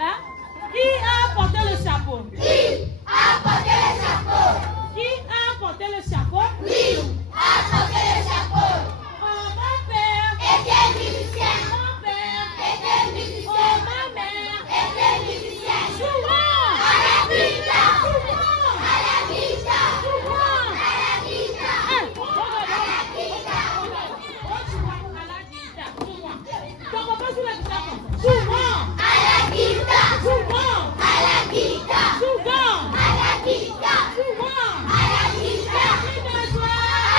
Hein? Qui a porté le chapeau? Qui a porté le chapeau? Qui a porté le chapeau? Qui a porté le chapeau? Oh, mon père était musicien. Mon père Était musicien. Oh, ma mère Était musicien. Jouons À la guitare. Jouons À la guitare. Jouons À la guitare. Hein? À la guitare. Oh, tu vois, à la guitare. Jouons. Ton papa joue la guitare comme ça. Jouons À la guitare. Jouons À la guitare. Jouons À la guitare. Jouons À la guitare. Vive la joie.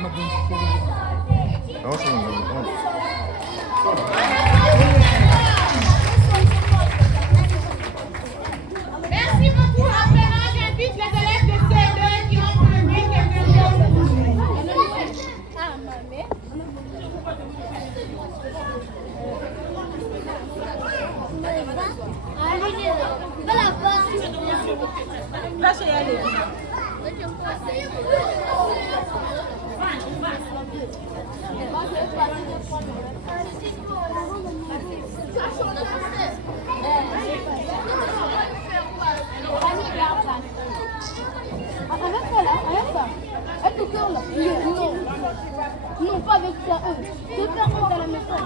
Non, c'est une bonne. Merci beaucoup. À présent, j'invite les élèves de C2 qui ont prévu quelque chose. Lâchez y aller. Non, pas avec ça, eux. Tout le monde à la maison.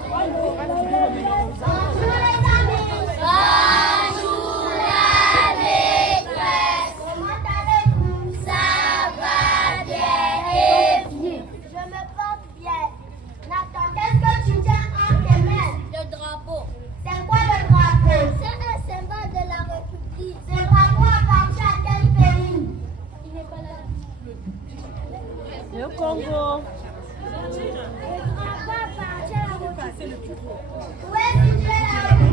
Bonjour la maîtresse. Comment allez-vous? Ça va bien. Et vous? Je me porte bien. Nathan, qu'est-ce que tu tiens entre tes mains? Le drapeau. C'est quoi le drapeau? C'est un symbole de la République. Ce drapeau appartient à quel pays? Il n'est pas là. Le Congo. Le drapeau appartient à la République. Où est située la République?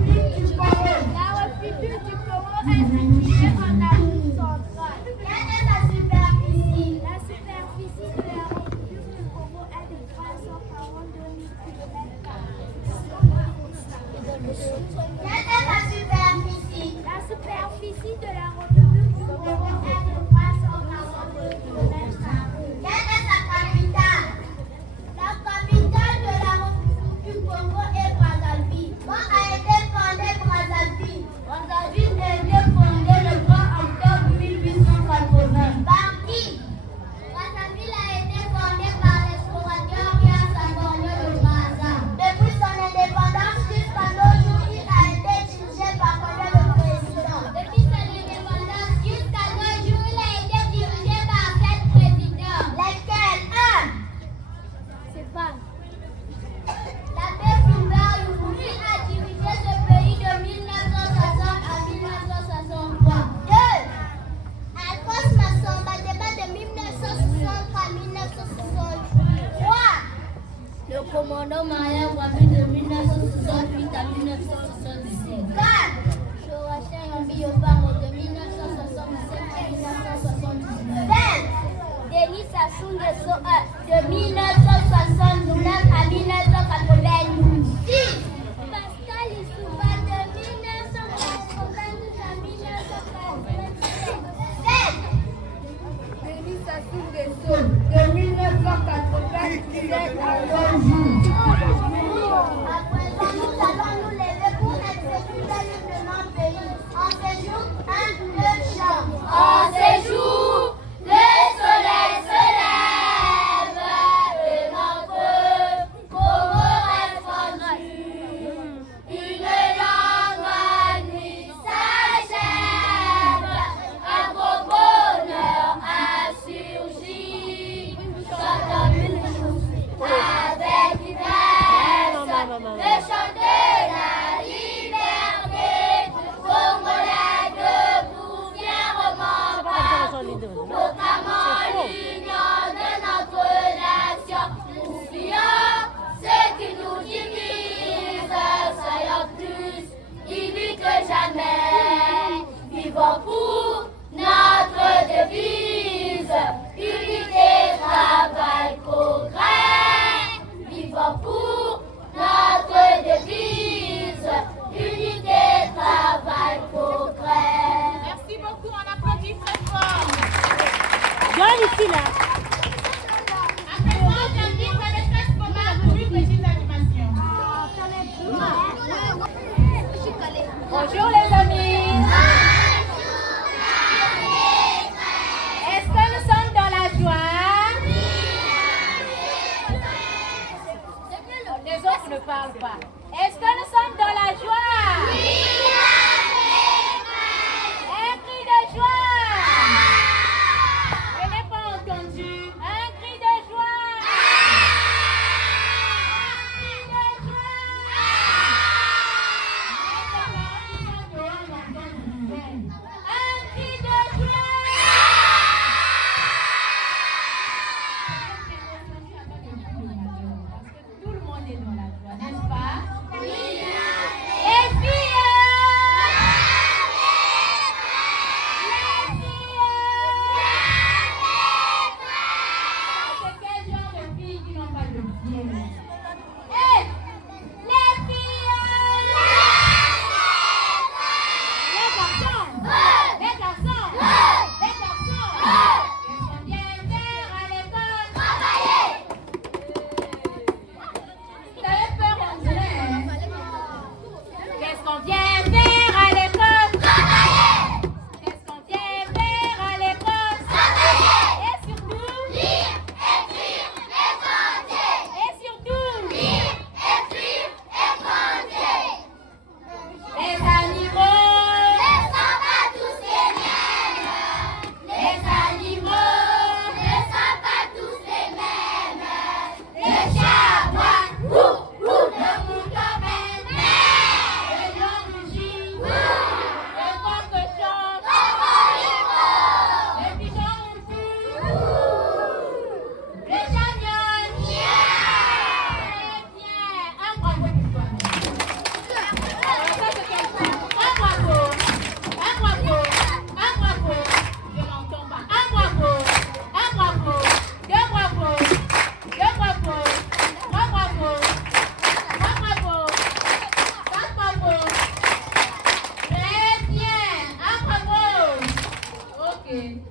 prier.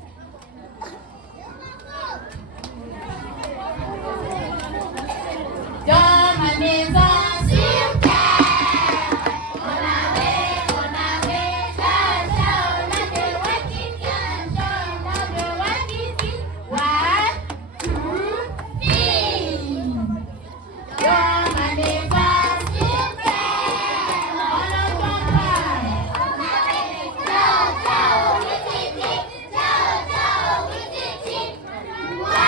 Dans ma maison sur terre, on avait, ciao, ciao, on a de wakiti, on a de wakiti, 1, 2, 3. Dans ma maison sur terre, on n'entend pas. Ciao, ciao, wakiti, ciao, ciao, wakiti, 1, 2, 3.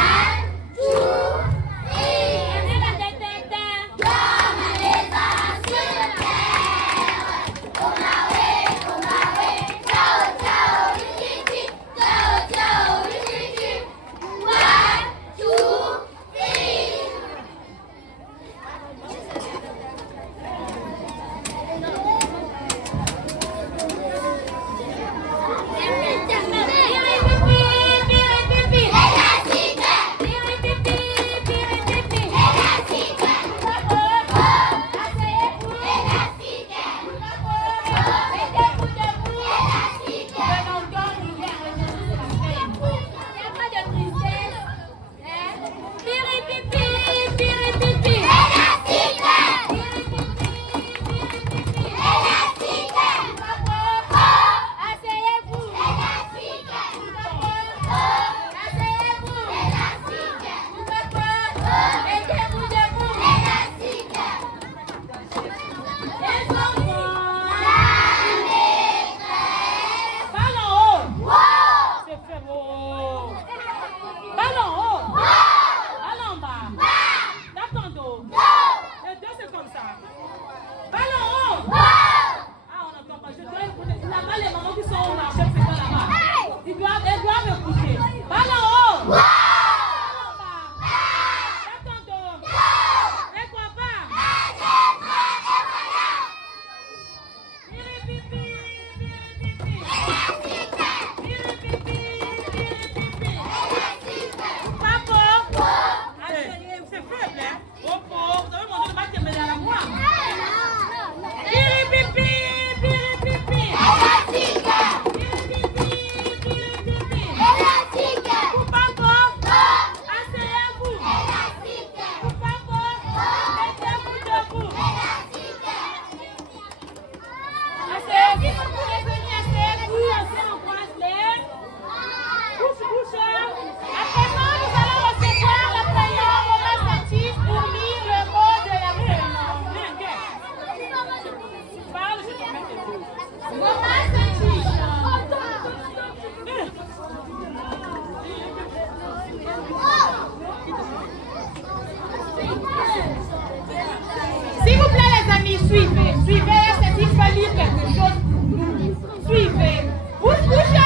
S'il vous plaît, les amis, suivez. Suivez, c'est qu'il faut lire quelque chose pour nous. Suivez. Bouche, bouche.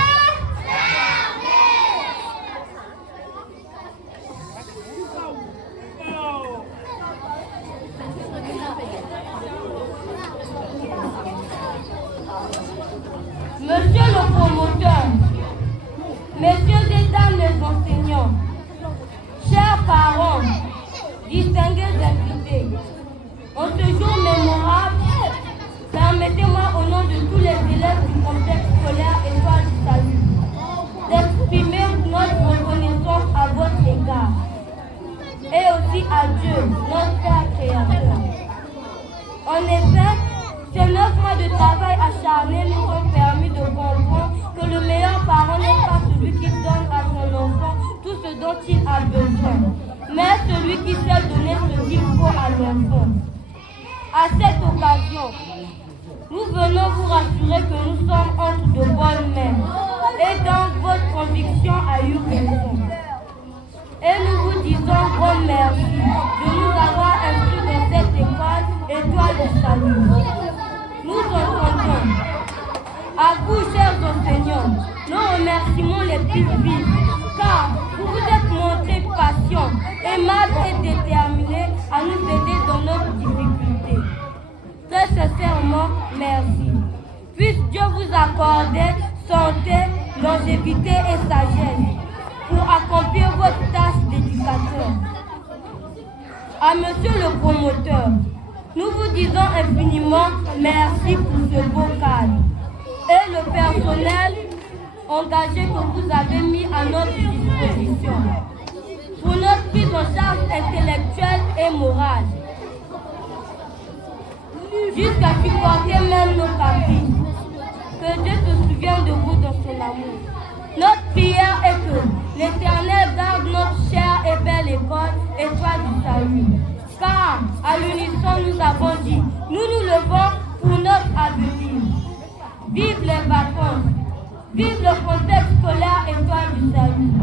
Monsieur le promoteur, messieurs et dames les enseignants, chers parents, distingués invités, en ce jour mémorable, permettez-moi au nom de tous les élèves du complexe scolaire Étoile du Salut d'exprimer notre reconnaissance à votre égard et aussi à Dieu, notre Père Créateur. En effet, ces 9 mois de travail acharné nous ont permis de comprendre que le meilleur parent n'est pas celui qui donne à son enfant tout ce dont il a besoin, mais celui qui sait donner ce qu'il faut à l'enfant. À cette occasion, nous venons vous rassurer que nous sommes entre de bonnes mains et donc votre conviction a eu raison. Et nous vous disons grand merci de nous avoir inscrits dans cette école Étoile du Salut. Nous en comptons. À vous, chers enseignants, nos remerciements les plus vifs, car vous vous êtes montrés patients, aimables et déterminés à nous aider dans notre difficulté. Très sincèrement, merci. Puisse Dieu vous accorder santé, longévité et sagesse pour accomplir votre tâche d'éducateur. À monsieur le promoteur, nous vous disons infiniment merci pour ce beau cadre. Et le personnel engagés que vous avez mis à notre disposition pour notre prise en charge intellectuelle et morale, jusqu'à supporter même nos caprices. Que Dieu se souvienne de vous dans son amour. Notre prière est que l'Éternel garde notre chère et belle école, étoile du salut. Car à l'unisson nous avons dit, nous nous levons pour notre avenir. Vive les vacances, vive le contexte scolaire étoile du salut.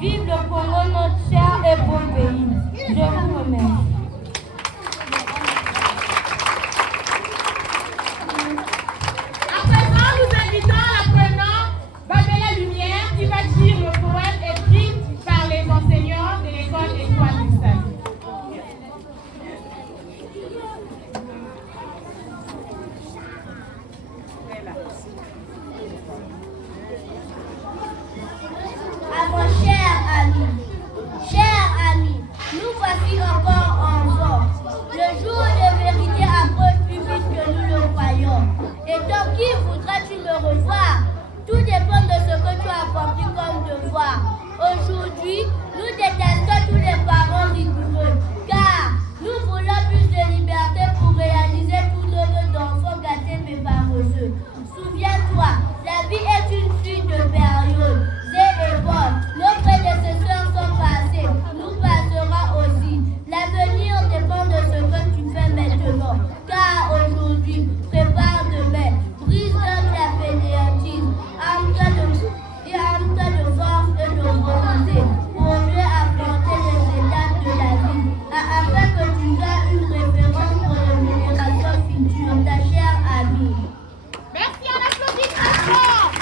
Vive le Congo, notre cher et bon pays. Je vous remercie. À présent, nous invitons l'apprenant Babella Lumière qui va dire le poème écrit par les enseignants de l'école Étoile du Salut. À mon cher ami, nous voici encore en forme. Le jour de vérité approche plus vite que nous le croyons. Et donc, qui voudras-tu me revoir? Tout dépend de ce que tu as accompli comme devoir. Aujourd'hui, nous détestons tous les parents rigoureux, car nous voulons plus de liberté pour réaliser tous nos vœux d'enfants gâtés mais paresseux. Souviens-toi, la vie est une suite de périodes et époques. Nos prédécesseurs sont passés, nous passera aussi. L'avenir dépend de ce que tu fais maintenant, car aujourd'hui, prépare demain, brise donc la fainéantise, arme-toi de force et de volonté pour mieux affronter les étapes de la vie, afin que tu sois une référence pour les générations futures, ta chère amie. Merci, on applaudit très fort.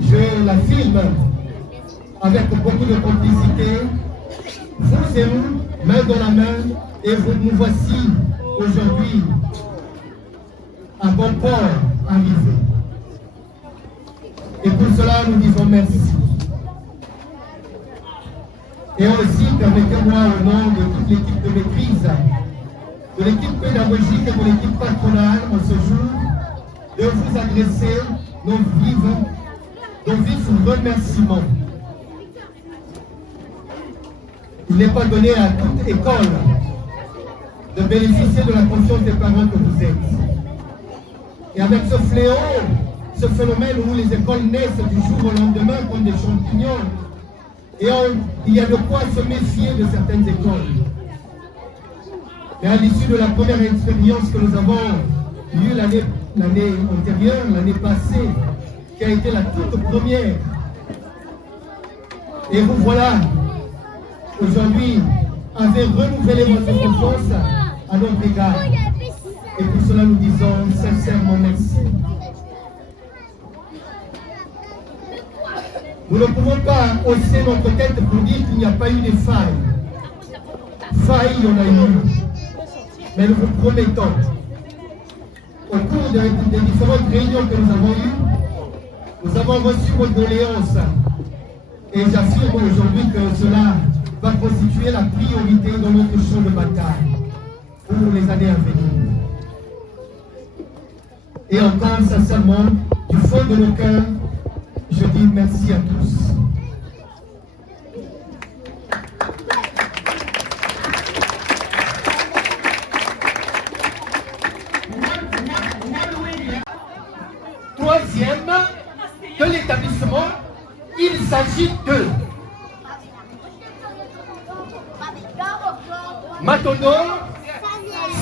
Je l'affirme avec beaucoup de complicité, vous et nous, main dans la main, et nous voici aujourd'hui à bon port arrivés. Et pour cela, nous disons merci. Et aussi, permettez-moi au nom de toute l'équipe de maîtrise, de l'équipe pédagogique et de l'équipe patronale en ce jour, de vous adresser nos vifs remerciements. Il n'est pas donné à toute école de bénéficier de la confiance des parents que vous êtes. Et avec ce fléau, ce phénomène où les écoles naissent du jour au lendemain comme des champignons, et il y a de quoi se méfier de certaines écoles. Mais à l'issue de la première expérience que nous avons eue l'année antérieure, l'année passée, qui a été la toute première, et vous voilà, aujourd'hui, avez renouvelé votre confiance à notre égard. Et pour cela, nous disons sincèrement merci. Nous ne pouvons pas hausser notre tête pour dire qu'il n'y a pas eu de failles. Failles, il y en a eu. Mais nous vous promettons, au cours des différentes réunions que nous avons eues, nous avons reçu vos doléances. Et j'affirme aujourd'hui que cela va constituer la priorité dans notre champ de bataille pour les années à venir. Et encore, sincèrement, du fond de nos cœurs, je dis merci à tous. Troisième, de l'établissement, il s'agit de Matondo,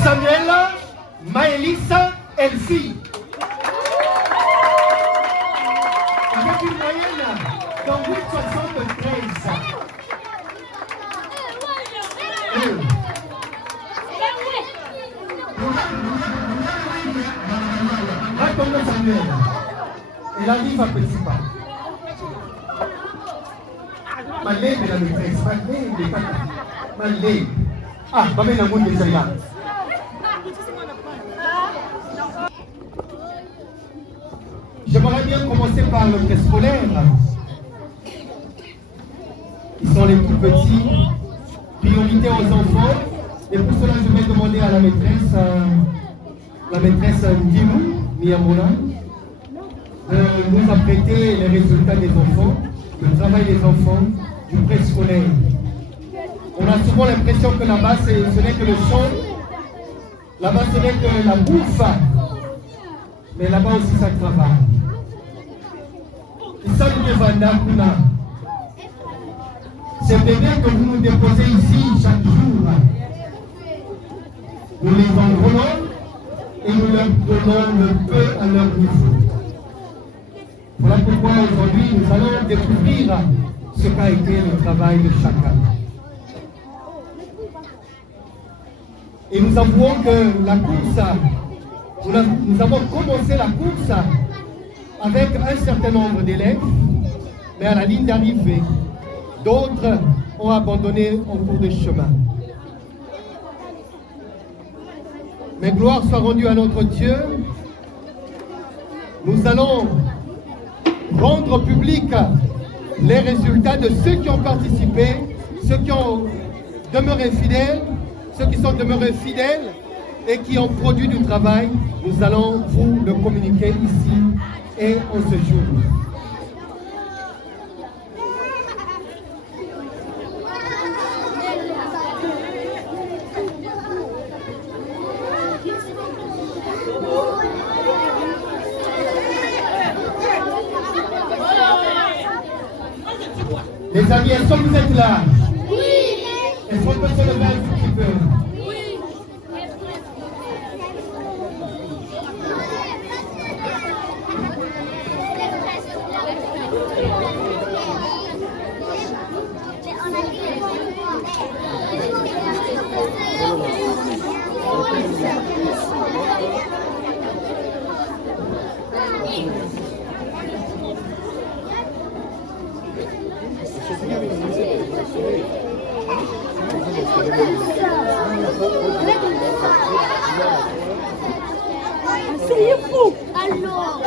Samuel, Maëlissa, Elfie. Avec une moyenne de 8,73. Matondo Samuel. Il arrive à petit pas. Malé de la maîtresse. Malé. Ah, va mettre la moule de celle-là. J'aimerais bien commencer par le préscolaire. Ils sont les plus petits. Priorité aux enfants. Et pour cela, je vais demander à la maîtresse Ndimou Miyamola, de nous apprêter les résultats des enfants, le travail des enfants du préscolaire. On a souvent l'impression que là-bas, ce n'est que le chant, là-bas, ce n'est que la bouffe, mais là-bas aussi, ça travaille. Et ça, nous devons ces bébés que vous nous déposez ici chaque jour, nous les enrôlons et nous leur donnons le peu à leur niveau. Voilà pourquoi aujourd'hui nous allons découvrir ce qu'a été le travail de chacun. Et nous avouons que la course, nous avons commencé la course avec un certain nombre d'élèves, mais à la ligne d'arrivée, d'autres ont abandonné en cours de chemin. Mais gloire soit rendue à notre Dieu. Nous allons rendre public les résultats de ceux qui ont participé, ceux qui ont demeuré fidèles, ceux qui sont demeurés fidèles et qui ont produit du travail. Nous allons vous le communiquer ici et en ce jour. Les amis, est-ce que vous êtes là? Oui. Est-ce qu'on peut se lever un tout petit peu? Oui. C'est fou. Alors,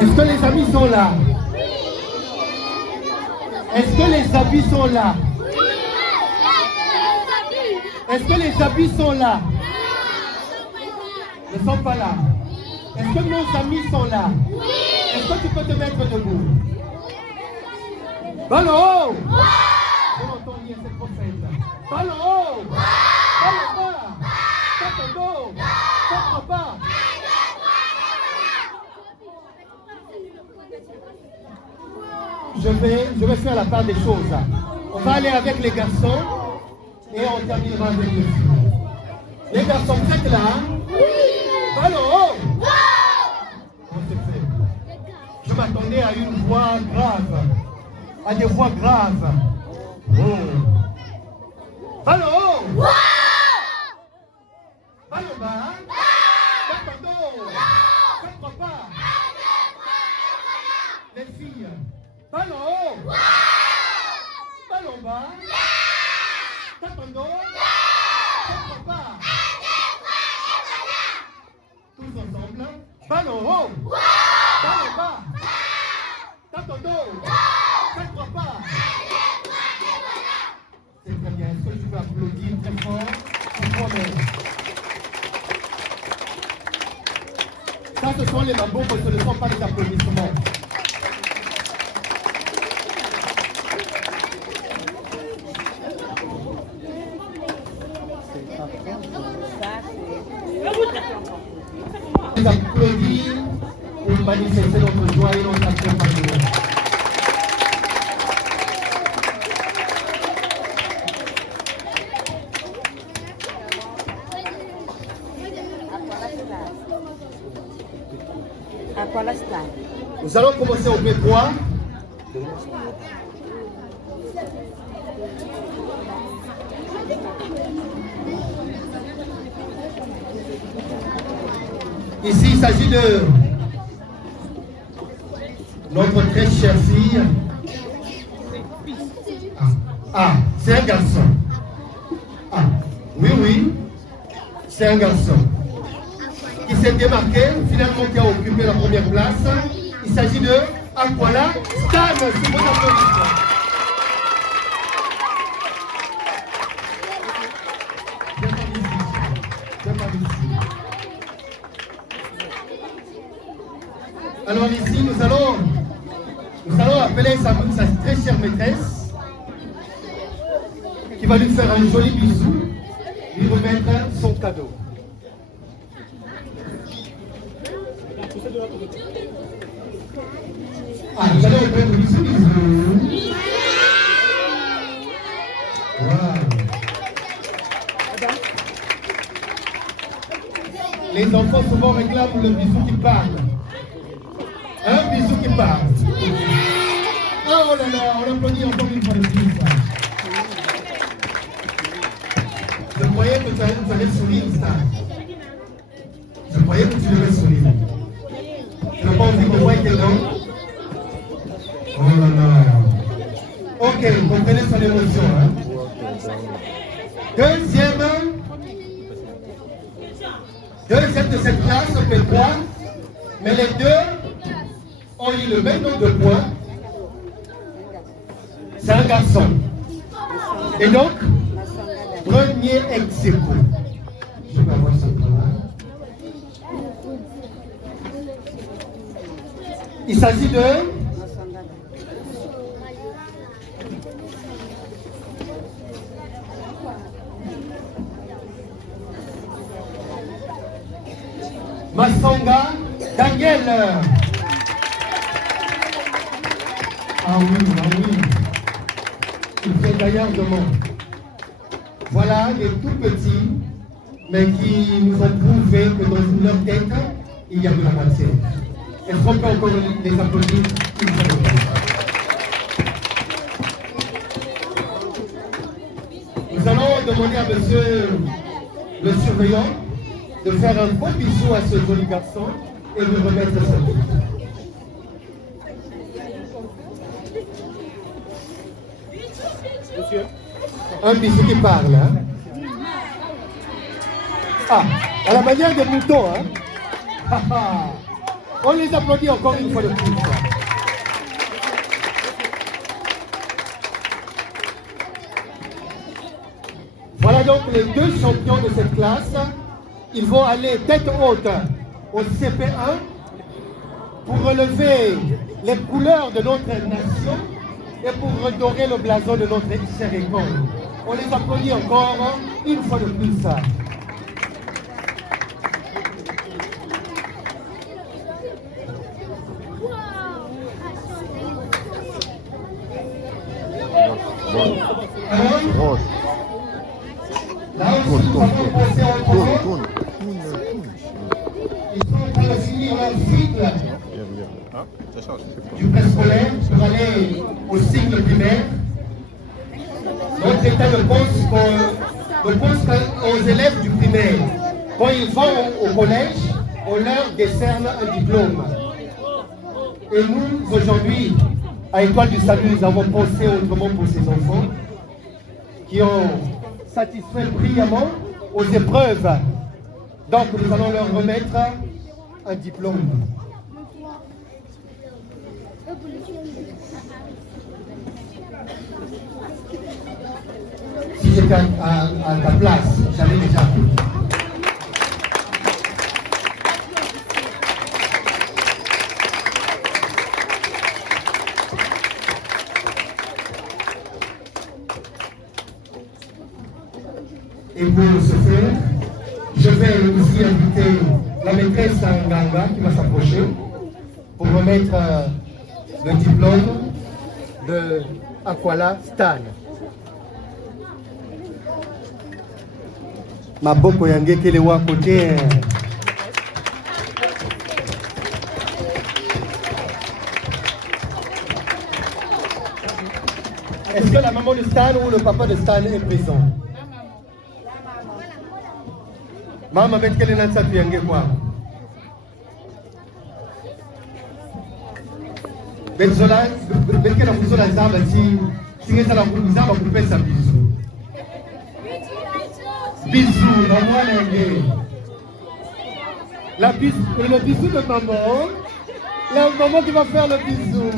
Est-ce que les amis sont là? Est-ce que les habits sont là? Est-ce que les habits sont là? Ne sont pas là. Est-ce que nos amis sont là? Est-ce que tu peux te mettre debout? Ballon haut! On entend bien cette prophète. Ballon haut! Ballon bas! Tête en dos! Tête en bas! Je vais faire la part des choses. On va aller avec les garçons et on terminera avec les filles. Les garçons, vous êtes là? Oui! Ballon haut! On se fait. Je m'attendais à une voix grave, à des voix graves. Ballon haut! Ballon bas! Tête en dos! Tête bas! Les filles, ballon haut! Ballon bas! Tête en Tatondo? Papa? Tous ensemble. Ballon haut. Ballon bas. Tatondo. Quatre pas. C'est très bien. Est-ce que tu peux applaudir très fort pour toi-même? Ça, ce sont les mabos, mais ce ne sont pas les applaudissements. Les applaudis pour manifester notre joie et notre accompagnement. Nous allons commencer au P3. Ici, il s'agit de notre très chère fille. Ah, c'est un garçon. Ah, oui, c'est un garçon qui s'est démarqué, finalement qui a occupé la première place. Il s'agit de Aquala Stan, c'est votre applaudissement. Alors ici, nous allons appeler sa très chère maîtresse qui va lui faire un joli bisou, lui remettre son cadeau. Ah, nous allons remettre bisou. Wow. Les enfants souvent réclament le bisou qui parle. Un bisou qui parle. Oh là là, on applaudit encore une fois de plus. Je croyais que tu allais sourire, ça. Je croyais que tu devais sourire. Tu n'as pas envie de voir quelqu'un? Oh là là. Ok, vous comprenez son émotion. Hein? Deuxième de cette classe, on fait 3. Mais les deux ont eu le même nombre de points. C'est un garçon. Et donc, premier ex-aequo. Je vais avoir son travail. Il s'agit de Masanga Daniel. Ah oui. Il fait d'ailleurs de monde. Voilà des tout petits, mais qui nous ont prouvé que dans leur tête, il y a de la matière. Est-ce qu'on peut encore les applaudir? Nous allons demander à monsieur le surveillant de faire un beau bisou à ce joli garçon et de remettre sa vie. Monsieur. Un bisou qui parle, hein? Ah, à la manière des moutons, hein? On les applaudit encore une fois de plus. Voilà donc les deux champions de cette classe. Ils vont aller tête haute au CP1 pour relever les couleurs de notre nation et pour redorer le blason de notre chère école. On les applaudit encore une fois de plus. Roche. Là aussi, nous avons pensé en Tourne. Ils sont en train de finir leur cycle Ah, ça change. du préscolaire pour aller au cycle primaire. Notre État ne pense qu'aux élèves du primaire. Quand ils vont au collège, on leur décerne un diplôme. Et nous, aujourd'hui, à Étoile du Salut, nous avons pensé autrement pour ces enfants qui ont satisfait brillamment aux épreuves. Donc nous allons leur remettre un diplôme. Si j'étais à ta place, j'avais déjà fait. Et pour ce faire, je vais aussi inviter la maîtresse Nganga qui va s'approcher pour remettre le diplôme de Aquala Stan. Maboko yange kele wa côté. Est-ce que la maman de Stan ou le papa de Stan est présent? Maman, bet kele nan sa tu yange quoi? Bet zola, bet kele na zola zamba si ngeza la zamba kupesa bisou. Bisous, maman yange. Le bisou de maman. La maman qui va faire le bisou.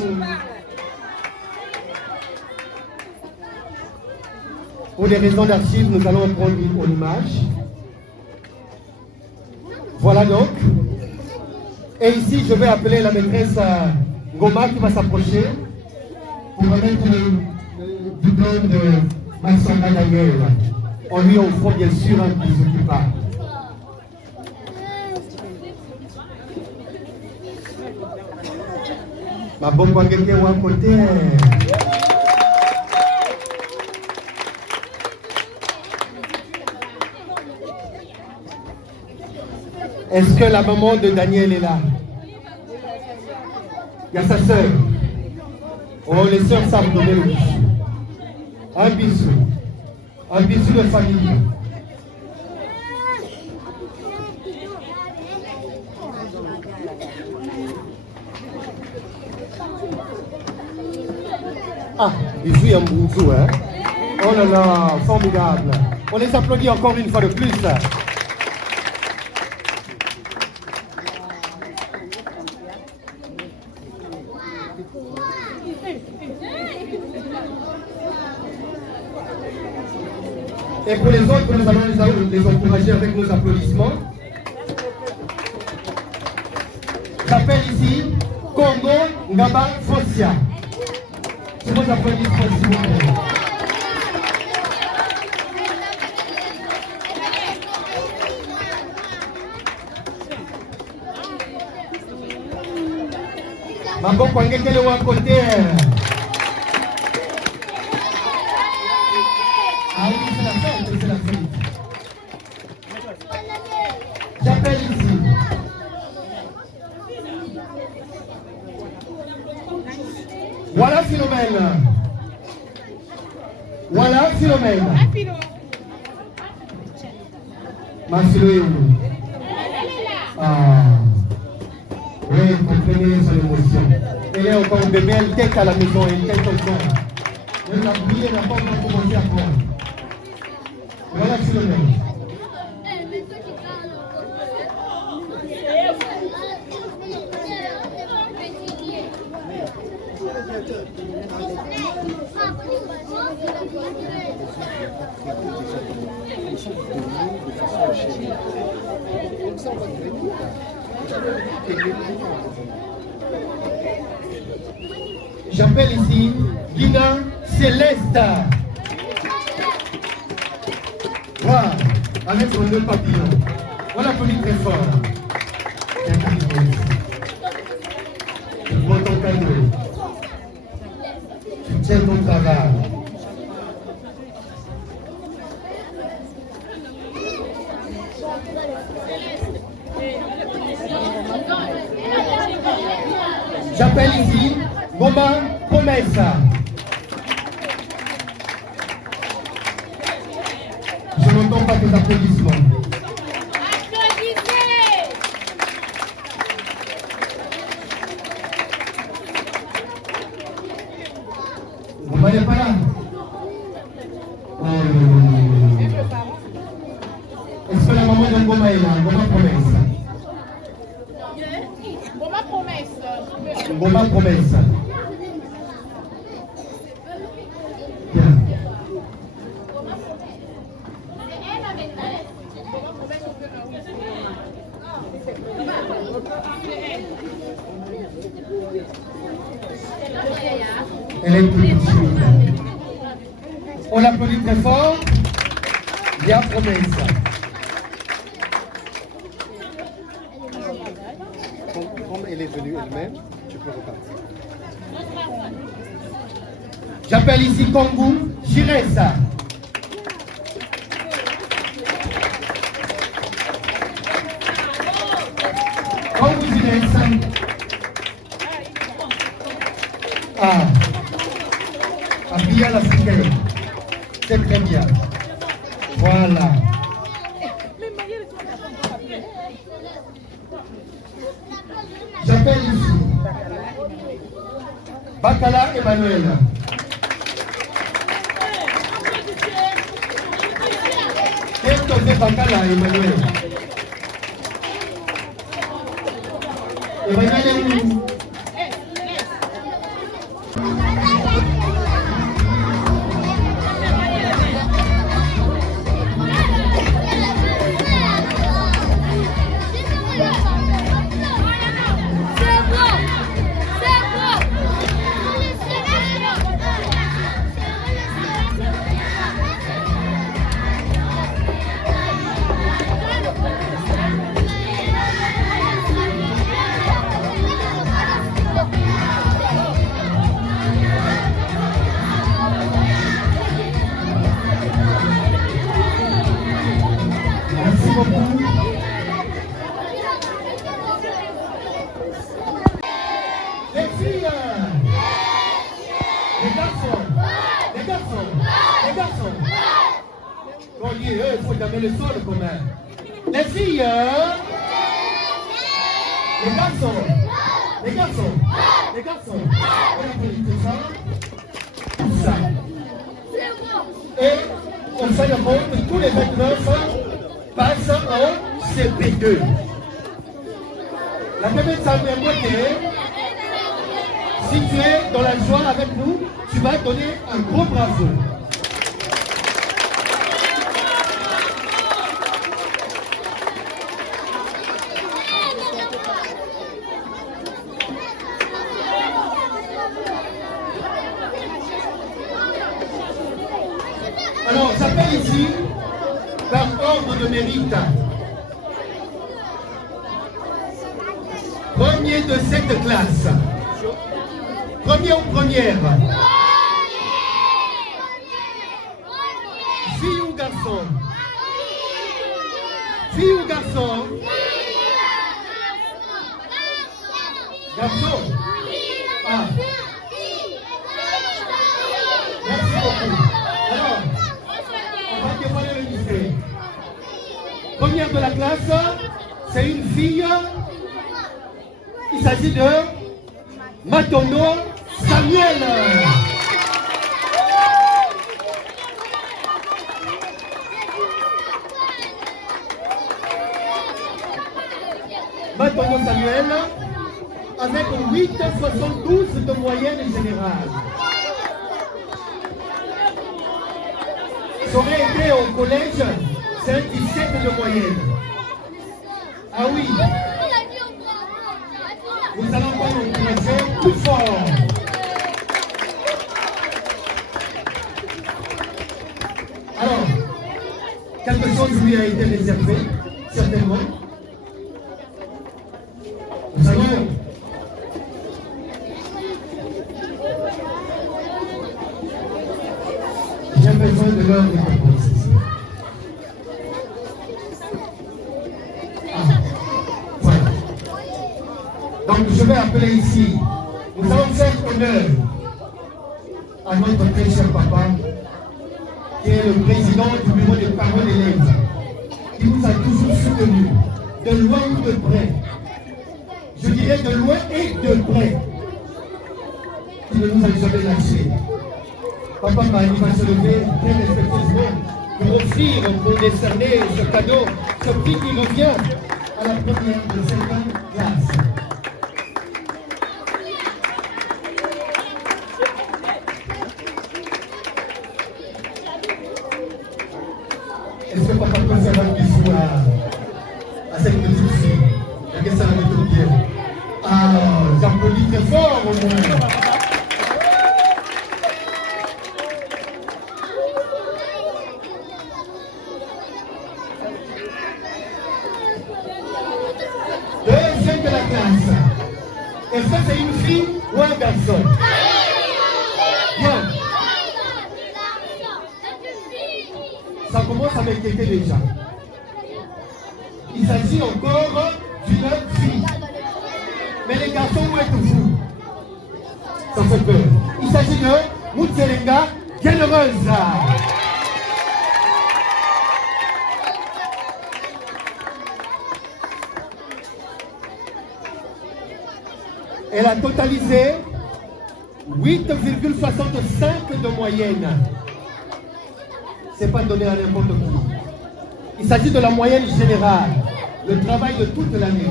Pour des raisons d'archives, nous allons prendre une image. Voilà donc. Et ici, je vais appeler la maîtresse Ngoma qui va s'approcher pour remettre le diplôme de Maxanga Daniel. En lui offrant bien sûr un bisou qui part. Ma bonne voix quelqu'un ou à côté. Est-ce que la maman de Daniel est là? Il y a sa sœur. Oh, les sœurs savent donner le bisou. Un bisou. Un bisou de famille. Ah, bisou et un bisou, hein? Oh là là, formidable. On les applaudit encore une fois de plus. Et pour les autres, nous allons les encourager avec nos applaudissements. J'appelle ici Congo Ngaba Fosia. C'est vos applaudissements, s'il vous plaît. Mambo Kwangekele wa côté. Ah oui, c'est la fête, c'est la fête. J'appelle ici. Voilà Philomène. Voilà Philomène. Ma Philo est où? Ah. Oui, comprenez son émotion. Elle est encore bébé, elle tête à la maison, elle tête au son. Elle a brillé, elle n'a pas encore commencé à prendre. Voilà Philomène. J'appelle ici Guina Céleste. Voilà, avec son deux papillons. Voilà qu'on est très fort. Tu prends ton cadeau. Tu tiens ton travail. J'appelle ici Goma Promessa. Je n'entends pas tes applaudissements. Vous ne voyez pas là? ngoma ela, ngoma promessa. Ngoma promesse. Ngoma promessa. Bien. Elle est plus timide. On l'applaudit très fort. Bien promessa. Comme elle est venue elle-même, tu peux repartir. J'appelle ici Kongu Jiresa. Kongu Jiresa. Ah. Abia l'Africaine. C'est très bien. Voilà. J'appelle ici Bakala Emmanuel. Qu'est-ce que fait Bakala Emmanuel? Emmanuel est où? Il faut jamais le sol quand même. Les filles, les garçons, les garçons, les garçons, on a tout ça. Et on fait le monde que tous les 29 passent en CP2. La première moitié, si tu es dans la joie avec nous, tu vas donner un gros bravo. Alors, j'appelle ici par ordre de mérite. Premier de cette classe. Premier ou première? Fille ou garçon? Fille ou garçon? Garçon? Ah. Merci beaucoup. Alors, on va dévoiler le lycée. Première de la classe, c'est une fille. Il s'agit de Matondo Samuel. Matondo Samuel avec 8,72 de moyenne générale. Ça aurait été au collège, c'est un 17 de moyenne. Ah oui. Nous allons pas nous encourager plus fort. Alors, quelque chose lui a été réservé, certainement. Nous allons j'ai besoin de leur récompense ici. Voilà. Donc je vais appeler ici. Nous allons faire honneur à notre très cher papa, qui est le président du bureau des parents d'élèves, qui nous a toujours soutenus, de loin ou de près. Je dirais de loin et de près. Il ne nous a jamais lâchés. Papa Mali va se lever très respectueusement pour offrir, pour décerner ce cadeau, ce prix qui revient à la première de cette classe. Est-ce que papa peut faire un bisou à cette petite fille? Est-ce que ça va mettre bien? Ah, j'applaudis très fort au moins. Deuxième de la classe. Est-ce que c'est une fille ou un garçon? Bien. Ça commence à m'inquiéter déjà. Il s'agit encore d'une fille. Mais les garçons vont être fous. Ça fait peur. Il s'agit de Moutselenga Généreuse. Elle a totalisé 8,65 de moyenne. C'est pas donné à n'importe qui. Il s'agit de la moyenne générale, le travail de toute l'année.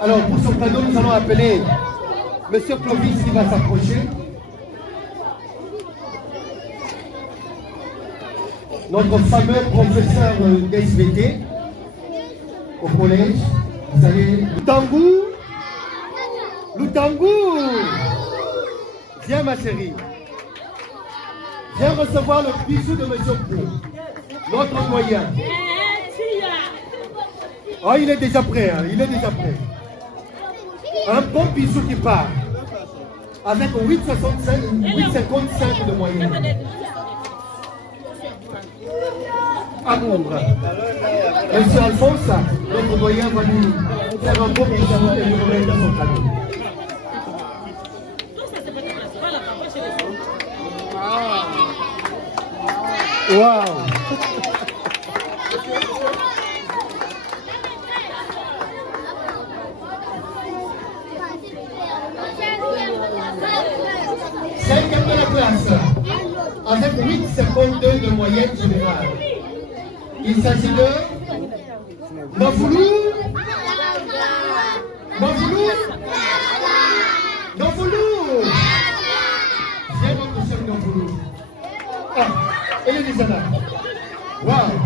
Alors, pour son cadeau, nous allons appeler M. Clovis qui va s'approcher. Notre fameux professeur d'SVT au collège. Vous allez... Loutangou, viens ma chérie. Viens recevoir le bisou de M. Pro, notre moyen. Oh, il est déjà prêt, hein, il est déjà prêt. Un bon bisou qui part. Avec 8,55 de moyenne. À Londres. Monsieur Alphonse, notre moyen va nous faire un bon bisou et nous remettre dans son cadeau. Wow! Cinquième de la classe, avec 8,52 de moyenne générale. Il s'agit de Nofoulou. Nofoulou. Nofoulou. Viens notre cher Nofoulou. Ah, elle est déjà là. Waouh.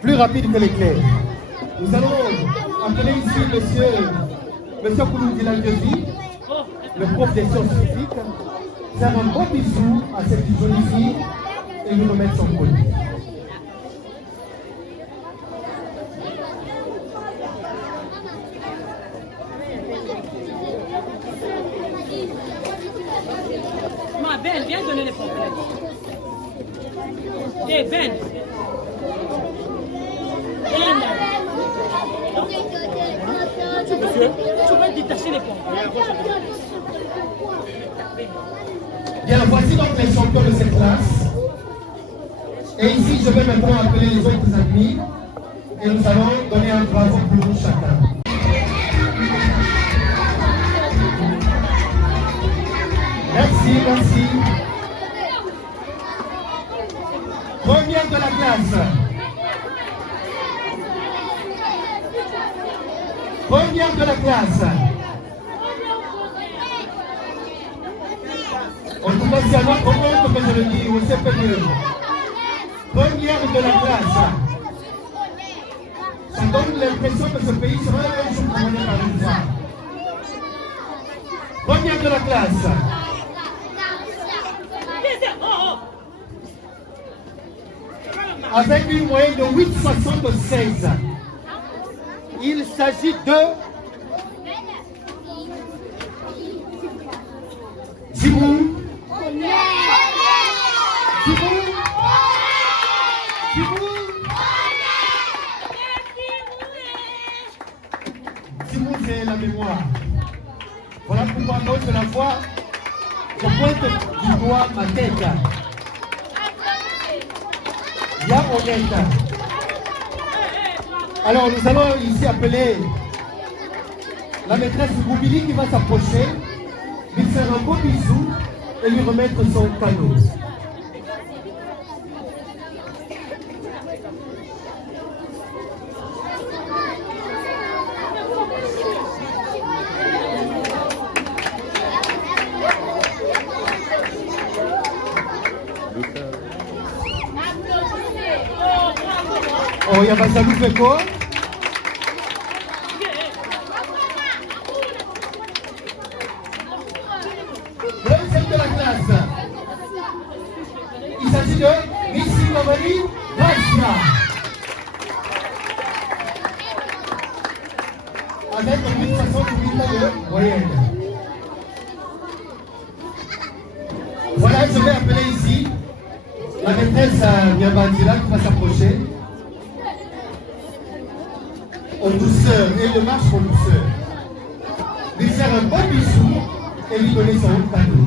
Plus rapide que l'éclair. Nous allons appeler ici monsieur Koulou Dilangevi, le prof des sciences physiques, faire un bon bisou à cette jolie fille et lui remettre son colis. Ben, viens donner les problèmes. Eh Ben. Monsieur, tu vas détacher les pompes. Bien, voici donc les champions de cette classe. Et ici, je vais maintenant appeler les autres amis et nous allons donner un bravo pour nous chacun. Merci, merci. Première de la classe. Première de la classe. En tout cas, c'est à notre compte que je le dis, au CPE. Première de la classe. Ça donne l'impression que ce pays sera un jour gouverné par une femme. Première de la classe. Avec une moyenne de 8,76. Il s'agit de Jimou. Jimou, c'est la mémoire. Voilà pourquoi, à cause de la foi, je pointe du doigt ma tête. Bien honnête. Alors nous allons ici appeler la maîtresse Boubili qui va s'approcher, lui faire un beau bisou et lui remettre son cadeau. Oh, il y a pas ça nous fait quoi? Deuxième de la classe. Il s'agit de Missy Mamani Vasna. Avec 1508 de moyenne. Voilà, je vais appeler ici la maîtresse Niabandila qui va s'approcher. En douceur, et elle marche en douceur. Lui faire un bon bisou et lui donner son cadeau.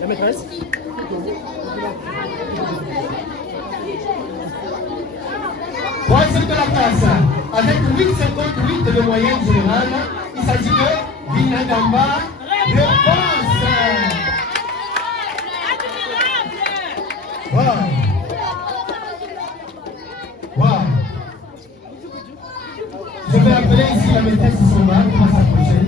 La maîtresse. Troisième de la classe, avec 8,58 de moyenne générale, il s'agit de Vinagamba Réponse. Wow. Wow. Je vais appeler ici la maîtresse de son bar qui va s'approcher.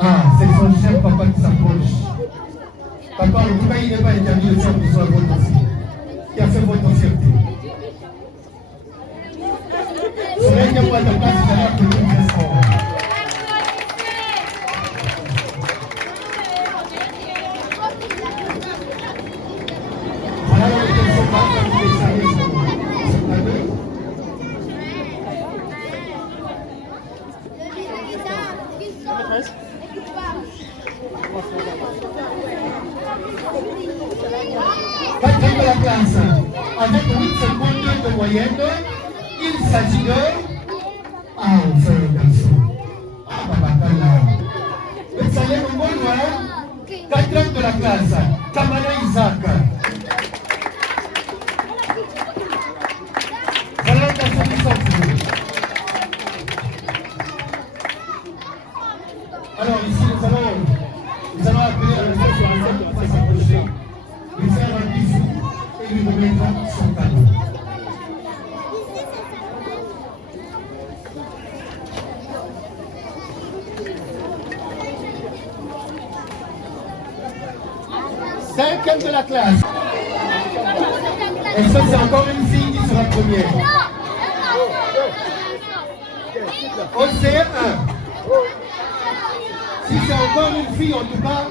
Ah, c'est son cher papa qui s'approche. Papa, en tout cas, il n'est pas interdit de faire pour soi votre fille, qui a fait votre fierté. Ce n'est pas de place, c'est là que nous faisons. Voilà la maîtresse de son bar qui a déchargé son cadeau. Quatrième de la classe, avec 8,52 de moyenne, il s'agit de... Ah, enfin, un garçon. Ah, Babakala. Le salaire au bon, hein? Quatrième de la classe, Kamala Isaac. Voilà le garçon qui sort. Alors, ici, nous allons appeler la maîtresse sur un set pour s'approcher, lui faire un bisou et lui remettre son cadeau. Cinquième de la classe. Et ça, c'est encore une fille qui sera première. Au CM1. Si c'est encore une fille, en tout cas,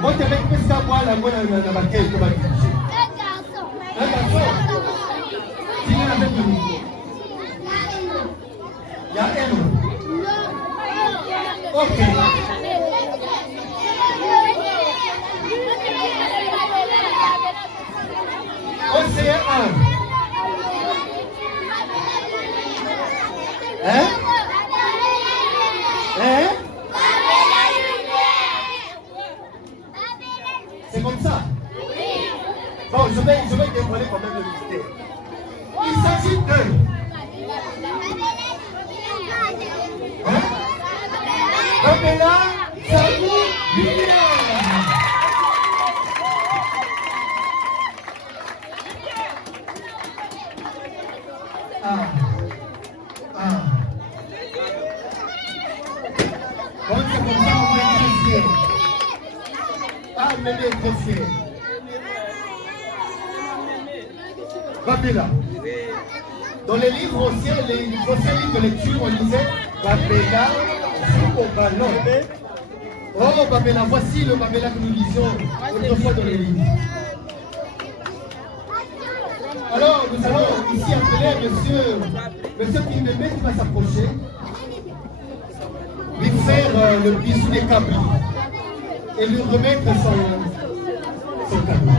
moi, je vais presque avoir la bonne à la baguette. Un garçon. Un garçon. Qui est avec nous? Il y a un autre. Ok. OCR1. Hein? Hein? C'est comme ça? Bon, je vais dévoiler quand même le mystère. Il s'agit de... Hein? Babella Sabou Lumière. Ah. Bon, c'est comme ça, on va être fier. Ah, mais bien trop fier. Babella. Dans les livres anciens, les anciens livres de lecture, on disait Babella joue au ballon. Oh, Babella, voici le Babella que nous lisions autrefois dans les livres. Alors, nous allons ici appeler monsieur Pindemé qui va s'approcher, lui faire le bisou des câbles et lui remettre son cadeau.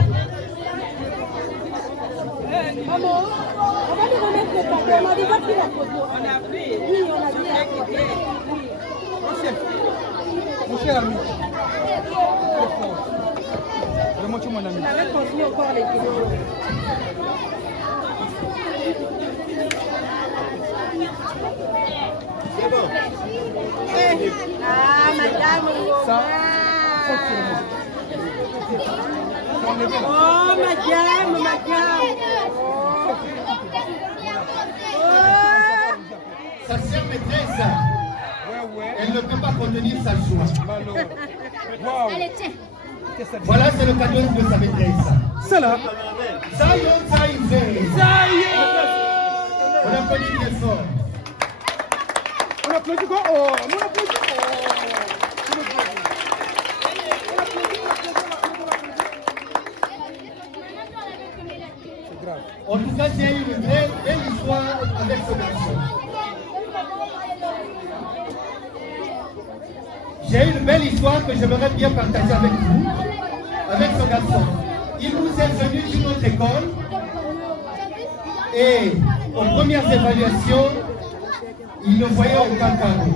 Maman, on va lui remettre le papier. On a déjà pris la photo. On a pris. Oui, on a déjà pris. Mon cher ami. Vraiment, tu es mon ami. On avait continué encore les vidéos. C'est bon. Ah, madame. Ça, oh, madame. Sa chère maîtresse, elle ne peut pas contenir sa joie. Allez, tiens. Voilà, c'est le cadeau de sa maîtresse. C'est là. Ça y est, ça y est. On applaudit bien fort. On applaudit quoi? Oh, on applaudit. C'est grave. En tout cas, j'ai eu une belle histoire avec ce garçon. J'ai une belle histoire que j'aimerais bien partager avec vous, avec ce garçon. Il nous est venu d'une autre école et aux premières évaluations, il ne voyait aucun carreau.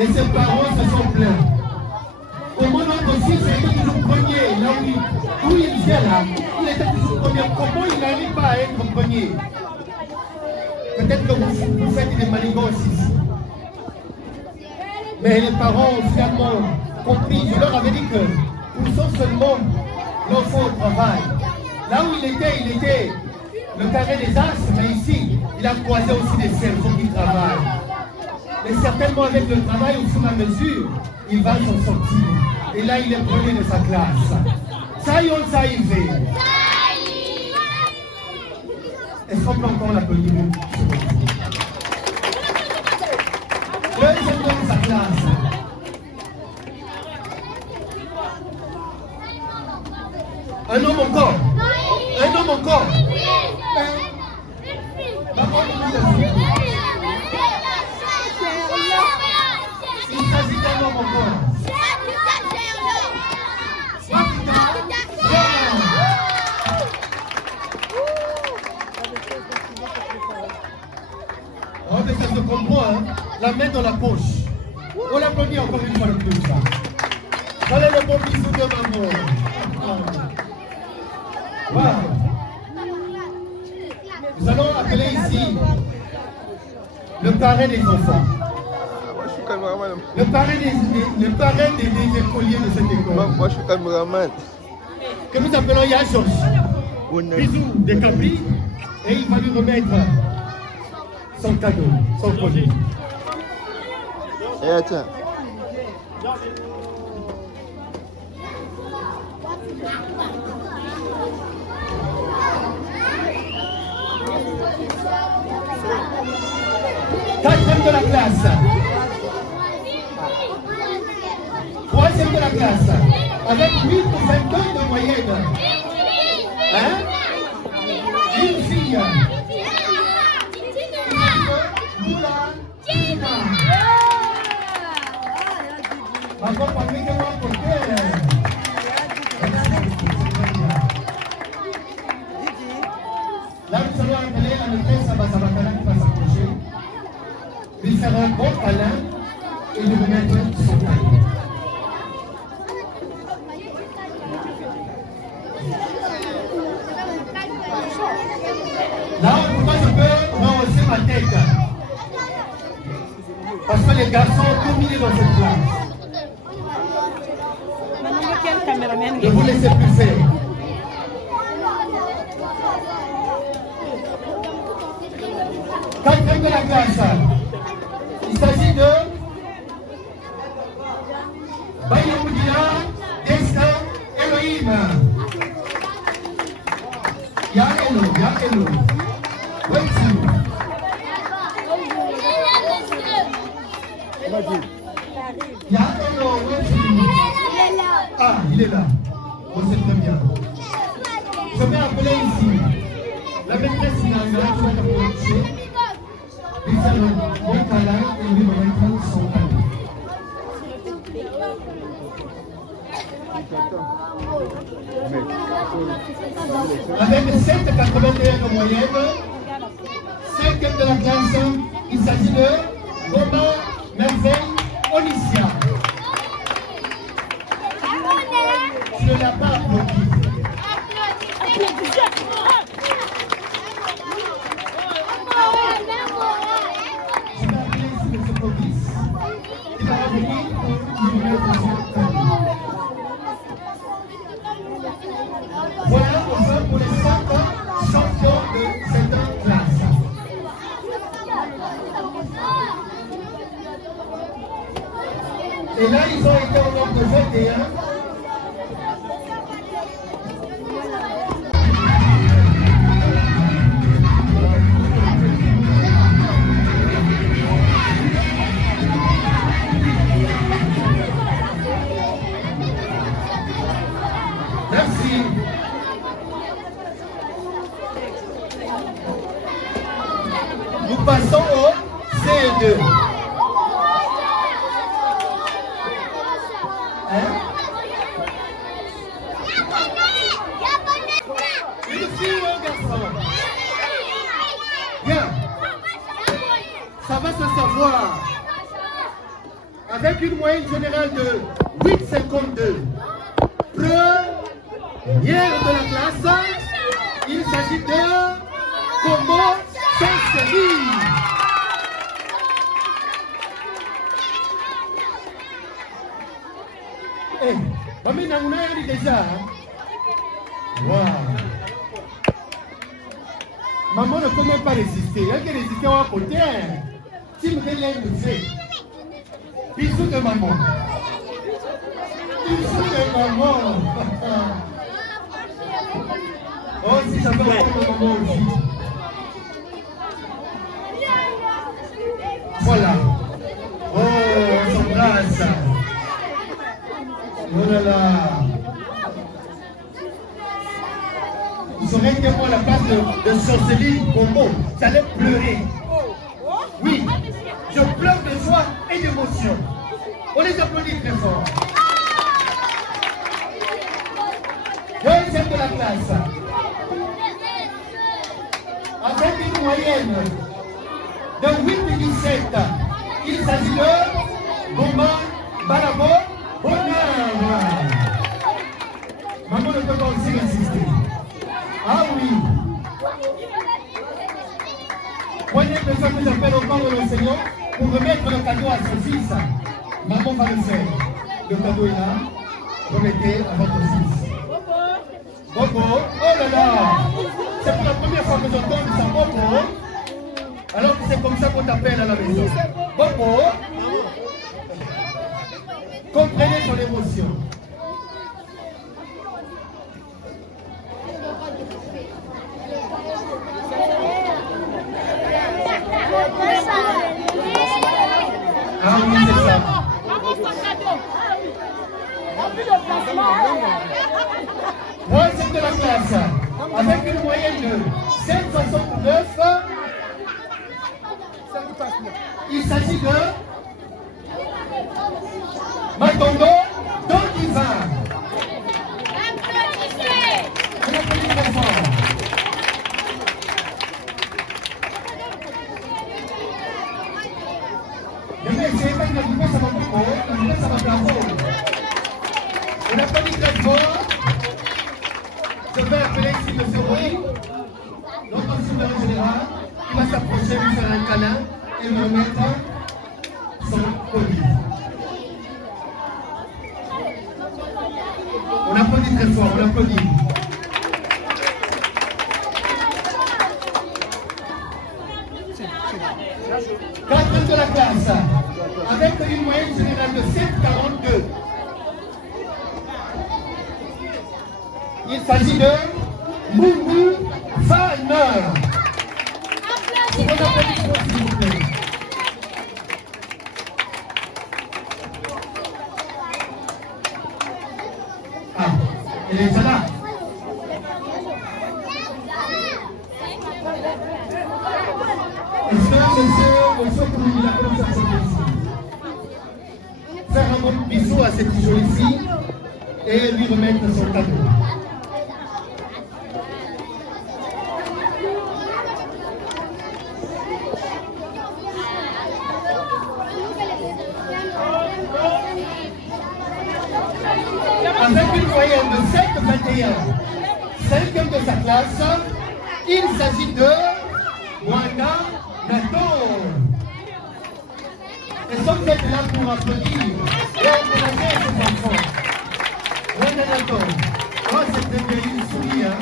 Et ses parents se sont plaints. Comment notre fils était toujours premier, là où il vient là, il était toujours premier. Comment il n'arrive pas à être premier? Peut-être que vous faites des manigances ici. Mais les parents ont finalement compris. Je leur avais dit que poussons seulement l'enfant au travail. Là où il était le carré des As, mais ici, il a croisé aussi des cerveaux qui travaillent. Mais certainement avec le travail, au fur et à mesure, il va s'en sortir. Et là, il est premier de sa classe. Ça y est, ça y va. Est-ce qu'on peut encore l'applaudir? Deuxième de sa classe. Un homme encore. Un homme encore. Il s'agit d'un homme encore. Oh, mais ça se comprend, hein? La main dans la poche. On l'applaudit encore une fois de plus. Allez, le bon bisou de maman. Wow. Nous allons appeler ici le parrain des enfants. Le parrain des écoliers de cette école. Moi, je suis caméraman. Que nous appelons Yachos. Bisous des Capri. Et il va lui remettre son cadeau, son produit. Et attends. Quatrième de la classe. Troisième de la classe. Avec 8,22 de moyenne. Hein? Une fille. Là, nous allons appeler la maîtresse Abazabakala qui va s'approcher, lui faire un bon câlin et lui remettre son câlin. Là, pourquoi je peux rehausser ma tête? Parce que les garçons ont dominé dans cette classe. Ne vous laissez plus faire. Quatrième de la classe. Il s'agit de Bayoudina, Destin, Elohim. Yakelo. Ah, il est là. Oh, c'est très bien. Je vais appeler ici. La maîtresse finale, je vais t'approcher. Lui faire un bon câlin et lui remettre son câlin. Avec 7,81 de moyenne, 5e de la classe, il s'agit de Romain Merveille Onicia. Tu ne l'as pas applaudi. Je vais appeler ici M. Police. Il va revenir pour lui mettre son câlin. Voilà, enfin, pour les 5 champions 21. Merci. Nous passons au CE2. Une fille ou un garçon? Bien. Ça va se savoir. Avec une moyenne générale de 8,52. Première de la classe, il s'agit de Combo Saint-Série. Eh, Mami Namouna déjà. Wow. Maman ne peut même pas résister. Elle peut résister à côté. Tu me donnes le fait. Bisous de maman. Bisous de maman. Oh, si j'avais encore de maman aussi. Voilà. Oh, on s'embrasse. Oh là là. Vous aurez été moi à la place de Sorceline Combo. J'allais pleurer. Oui, je pleure de joie et d'émotion. On les applaudit très fort. Deuxième de la classe. Avec une moyenne de 8,17. Il s'agit de Bomba Barabo Bonheur. Maman ne peut pas aussi résister. Ah oui. Prenez le besoin que j'appelle au corps de l'enseignant pour remettre le cadeau à son fils. Maman va le faire. Le cadeau est là. Remettez à votre fils. Bobo. Oh là là. C'est pour la première fois que j'entends ça, Bobo. Alors que c'est comme ça qu'on t'appelle à la maison. Bobo. Comprenez son émotion. Ah oui, c'est ça. Troisième de la classe, avec une moyenne de 7,69, il s'agit de Matondo Dondiva. On applaudit très fort. On n'a pas dit très fort. Je vais appeler ici M. Roy, notre souverain général, qui va s'approcher, lui faire un câlin et me remettre son colis. On applaudit très fort, on applaudit. Quatrième de la classe, avec une moyenne générale de 7,42. Il s'agit de Moumou Fanner. On applaudit s'il vous plaît. Ah, elle est déjà là. Est-ce que monsieur Kouroumi a comme ça ici? Faire un bon bisou à cette jolie fille et lui remettre son cadeau. Avec une moyenne de 7,21, cinquième de sa classe, il s'agit de Wanda Nato. Est-ce que vous êtes là pour applaudir et encourager ces enfants? Wanda Nato. Oh, c'est très bien, il sourit, hein?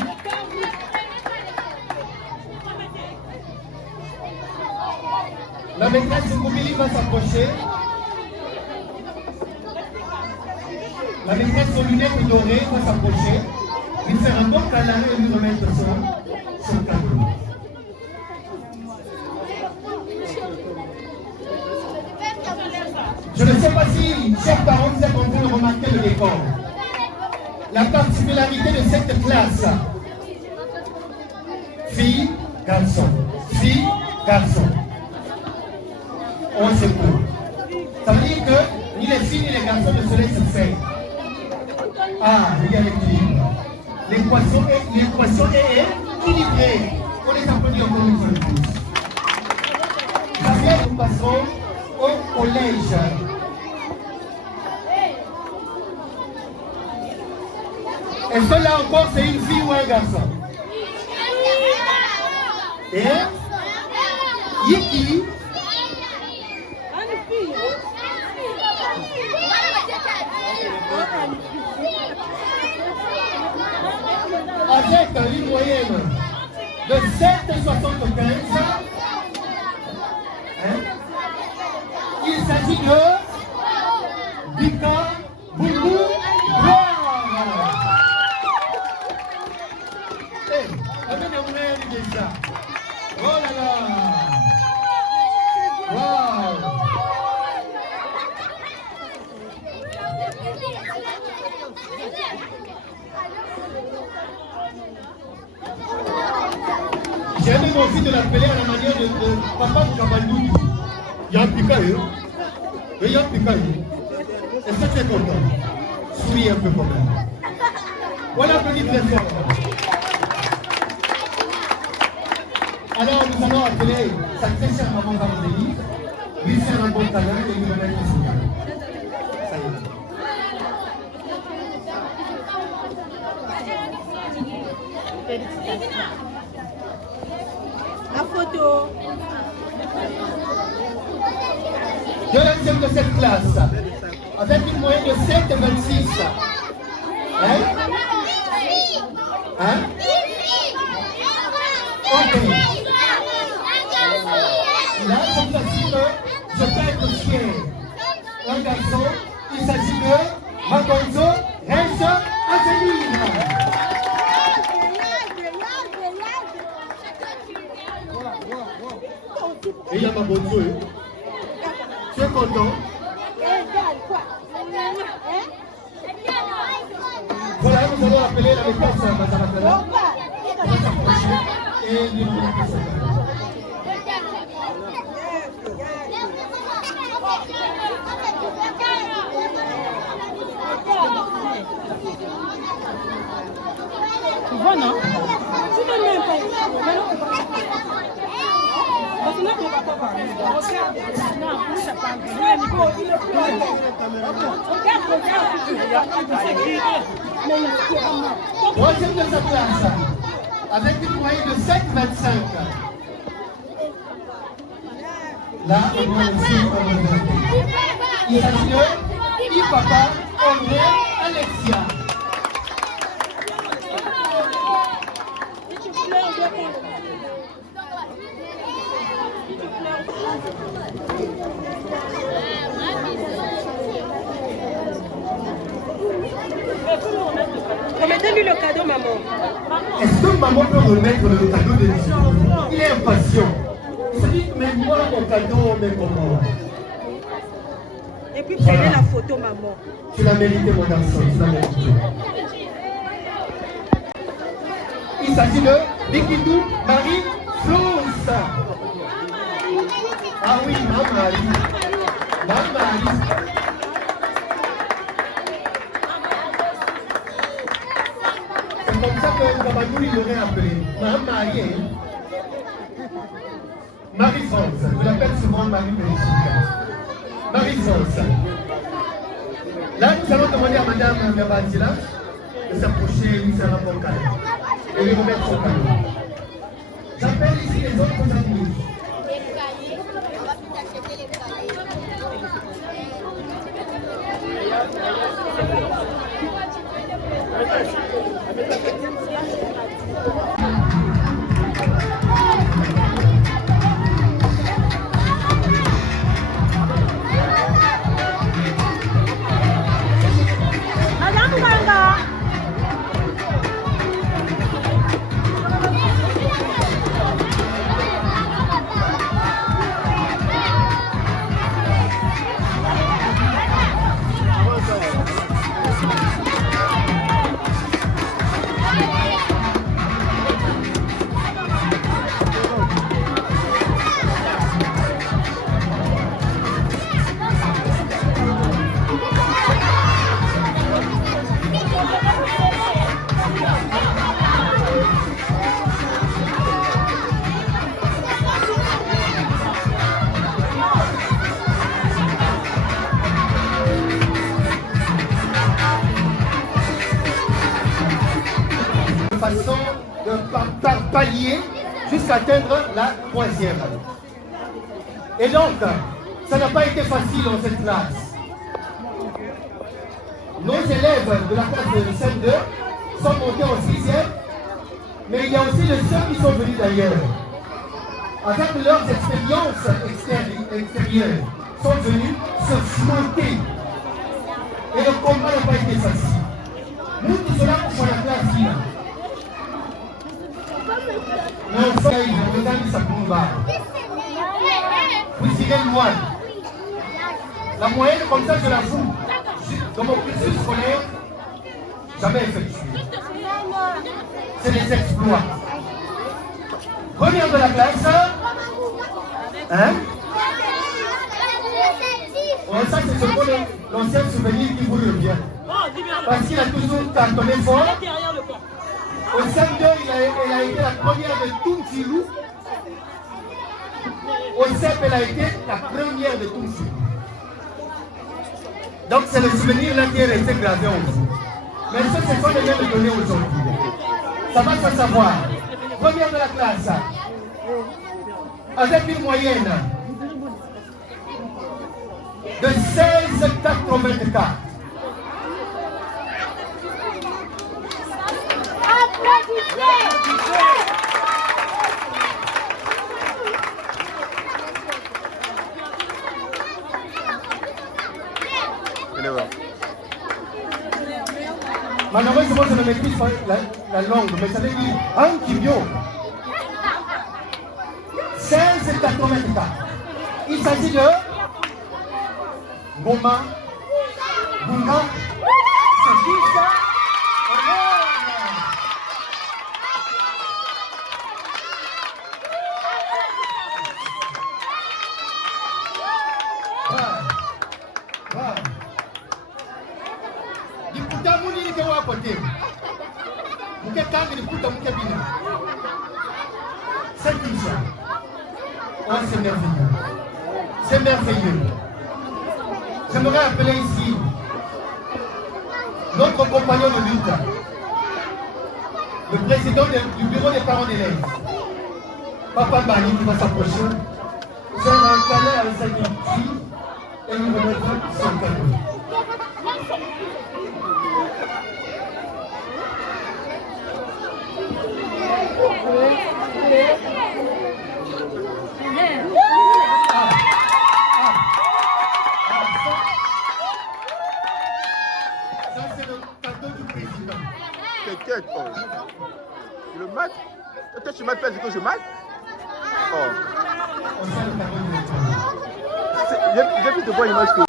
La maîtresse Koumili va s'approcher. La maîtresse aux lunettes dorées va s'approcher, lui faire un bon câlin et lui remettre son cadeau. Je ne sais pas si, chers parents, vous êtes en train de remarquer le décor. La particularité de cette classe, fille, garçon, fille, garçon. On secoue. Ça veut dire que ni les filles ni les garçons ne se laissent faire. Ah, il y a l'équilibre. L'équation est équilibrée. On les applaudit encore une fois de plus. Après, nous passerons au collège. Est-ce que là encore c'est une fille ou un garçon? Et Yiki. Avec une moyenne de 7,75, il s'agit de Bika Boubou Gloire. Oh là là! Wow! J'ai même envie de l'appeler à la manière de Papa Kabandou. Il y a un picaille. Il y a un picaille. Est-ce que tu es content? Souris un peu quand même. Voilà, applaudis très fort. Alors nous allons appeler sa très chère maman Valérie, lui faire un bon câlin et lui remettre son câlin. Ça y est. La photo. Deuxième de cette classe, avec une moyenne de 7,26. Hein? Hein? Ok. Là, comme ça, je peux être fier. Un garçon, il s'agit de Magonzo Renzo Azeline. Et il y a Magonzo. Tu es content? Voilà, nous allons appeler la réponse à Madame Akala. On va s'approcher et lui remettre son câlin. Tu vois, non? Tu veux même pas. Parce que là, on va pas parler. Non, plus ça parle. Troisième de sa classe, avec une moyenne de 7,25. Là, on voit le signe qu'on va faire. Il s'agit de Ipapa André Alexia. Remettez-lui le cadeau, maman. Est-ce que maman peut remettre le cadeau de l'émission? Il est impatient. Il se dit, mais moi, mon cadeau, mais comment? Et puis prenez la photo, maman. Tu l'as mérité, mon garçon, tu l'as mérité. Il s'agit de Bikidou Marie Flous. Ah oui, Marie. Marie. C'est comme ça que Kabadou il l'aurait appelé. Marie. Marie-France. Je l'appelle souvent Marie-Félicita. Marie-France. Là, nous allons demander à Madame Gabadila de s'approcher et lui faire un bon câlin. Et lui remettre son câlin. J'appelle ici les autres amis. façon par palier jusqu'à atteindre la 3e. Et donc, ça n'a pas été facile dans cette classe. Nos élèves de la classe de CM2 sont montés en 6e, mais il y a aussi ceux qui sont venus d'ailleurs. Avec leurs expériences extérieures, sont venus se frotter. Et le combat n'a pas été facile. Nous tous cela pour la classe là. Mais on fait, on regarde sa combat. Vous tirez le moine. La moyenne, comme ça, je la fous. Dans mon cursus scolaire, jamais effectué. C'est des exploits. Première de la classe. Hein? Oh, ça, c'est ce qu'on est l'ancien souvenir qui vous revient. Parce qu'il a toujours cartonné fort. Au CM2, elle a été la première de Tounchilou. Au CEP, elle a été la première de Tounchilou. Donc, c'est le souvenir là qui est resté gravé en vous. Mais ça, c'est quoi les mêmes données aujourd'hui? Ça va se savoir. Première de la classe. Avec une moyenne de 16,84. Malheureusement, je ne maîtrise pas la langue, mais ça veut dire un kibio. 16,84. Il s'agit de Goma, Bunga, Sekisa, c'est merveilleux. C'est merveilleux. J'aimerais appeler ici notre compagnon de lutte, le président du bureau des parents d'élèves, Papa Bani, qui va s'approcher, faire un câlin à sa fille et lui remettre son cadeau. Ça, c'est le cadeau du président. T'inquiète, oh. Le mat? Toi, tu mates pas que je mate? Oh. On sait le cadeau du président. J'ai vu te voir une image que...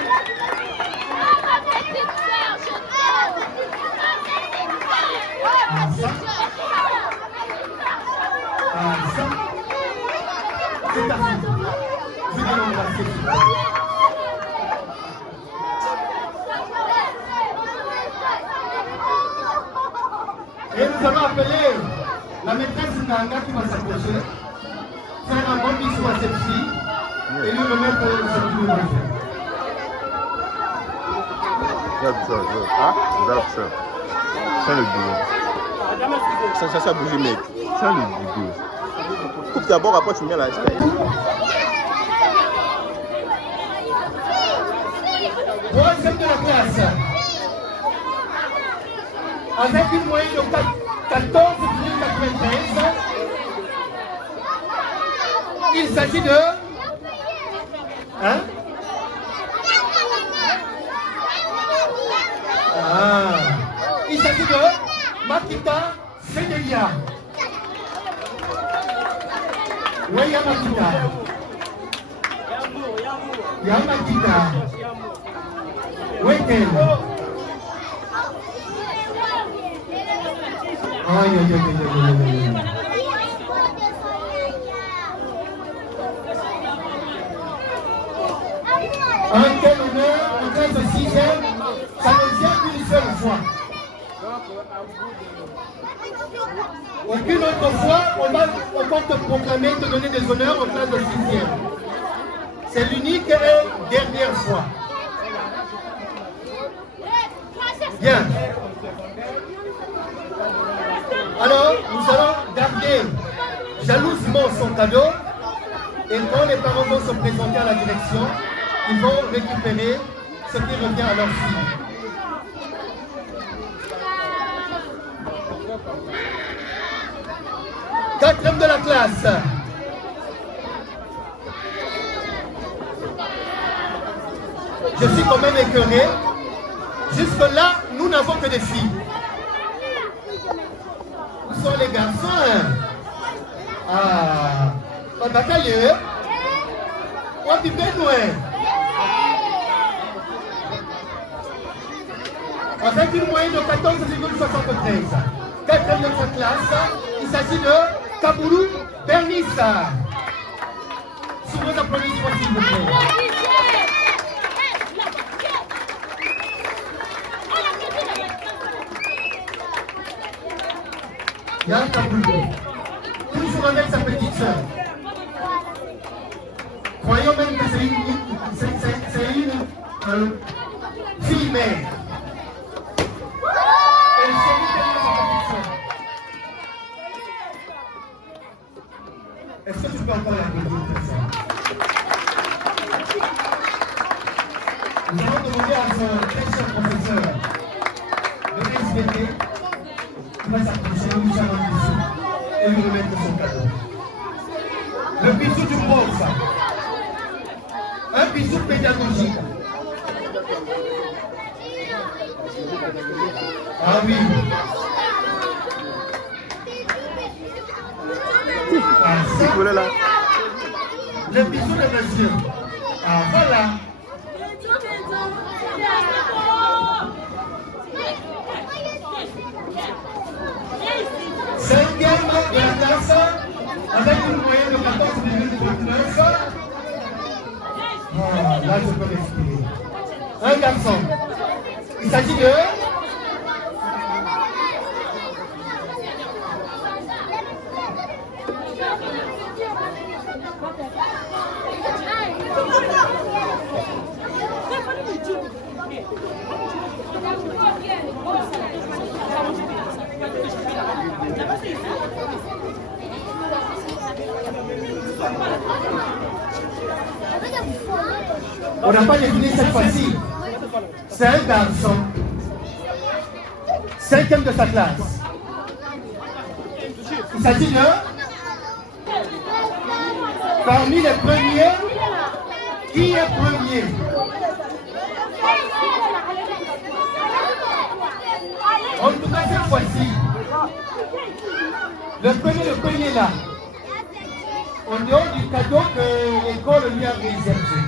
Ça, c'est ta fille. Je vais l'embrasser. Et nous allons appeler la maîtresse Nanga qui va s'approcher, faire un bon bisou à cette fille et lui remettre ce qu'il nous a fait. C'est le boulot. Ça a bougé, mec. C'est le boulot. Coupe d'abord, après tu mets la escalier. Troisième de la classe. Avec une moyenne de 14,93. Il s'agit de... Hein? Il s'agit de Makita Fedelia. Oui, Yamakita. Yamakita. Oui, quel? Aïe, aïe, aïe, aïe, aïe, aïe. Un tel honneur, en classe de 6e, ça ne vient qu'une seule fois. Aucune autre fois, on va te proclamer, te donner des honneurs en classe de 6e. C'est l'unique et dernière fois. Bien. Alors, nous allons garder jalousement son cadeau. Et quand les parents vont se présenter à la direction, ils vont récupérer ce qui revient à leur fille. Quatrième de la classe. Je suis quand même écœuré. Jusque-là, nous n'avons que des filles. Où sont les garçons? Ah, pas batailleux. Wapi Benoué. Avec une moyenne de 14,73. Quatrième de notre classe, il s'agit de Kaboulou Bernissa. Sous vos applaudissements, s'il vous plaît. Il y a un Kaboulou, toujours avec sa petite sœur. Croyons même que c'est une fille mère. Elle chérit tellement sa petite sœur. Est-ce que tu peux encore l'applaudir comme ça? Nous allons demander à son très cher professeur de SVT qui va s'approcher, lui faire un bisou et lui remettre son cadeau. Le bisou du prof. Un bisou pédagogique. Ah oui. Ah, ça, Voilà. le bisou de monsieur. Ah voilà. Cinquième de la classe avec une moyenne de 14,39. Ah, là je peux respirer. Un garçon. Il s'agit de... On n'a pas deviné cette fois-ci. C'est un garçon. Cinquième de sa classe. Il s'agit de... Parmi les premiers, qui est premier? En tout cas, cette fois-ci, le premier là, en dehors du cadeau que l'école lui a réservé,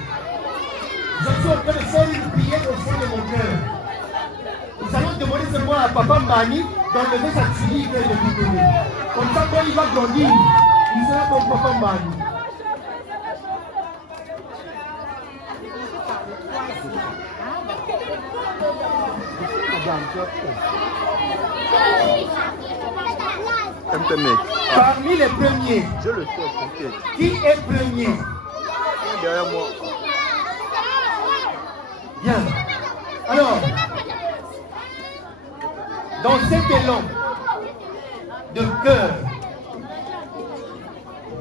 je suis en train de faire une prière au fond de mon cœur. Nous allons demander seulement à Papa Mani d'enlever sa tunique de boutonner. Comme ça, quand il va grandir, il sera comme Papa Mani. Parmi les premiers, Je le sais, t'inquiète. qui est premier? Derrière moi. Bien. Alors, dans cet élan de cœur,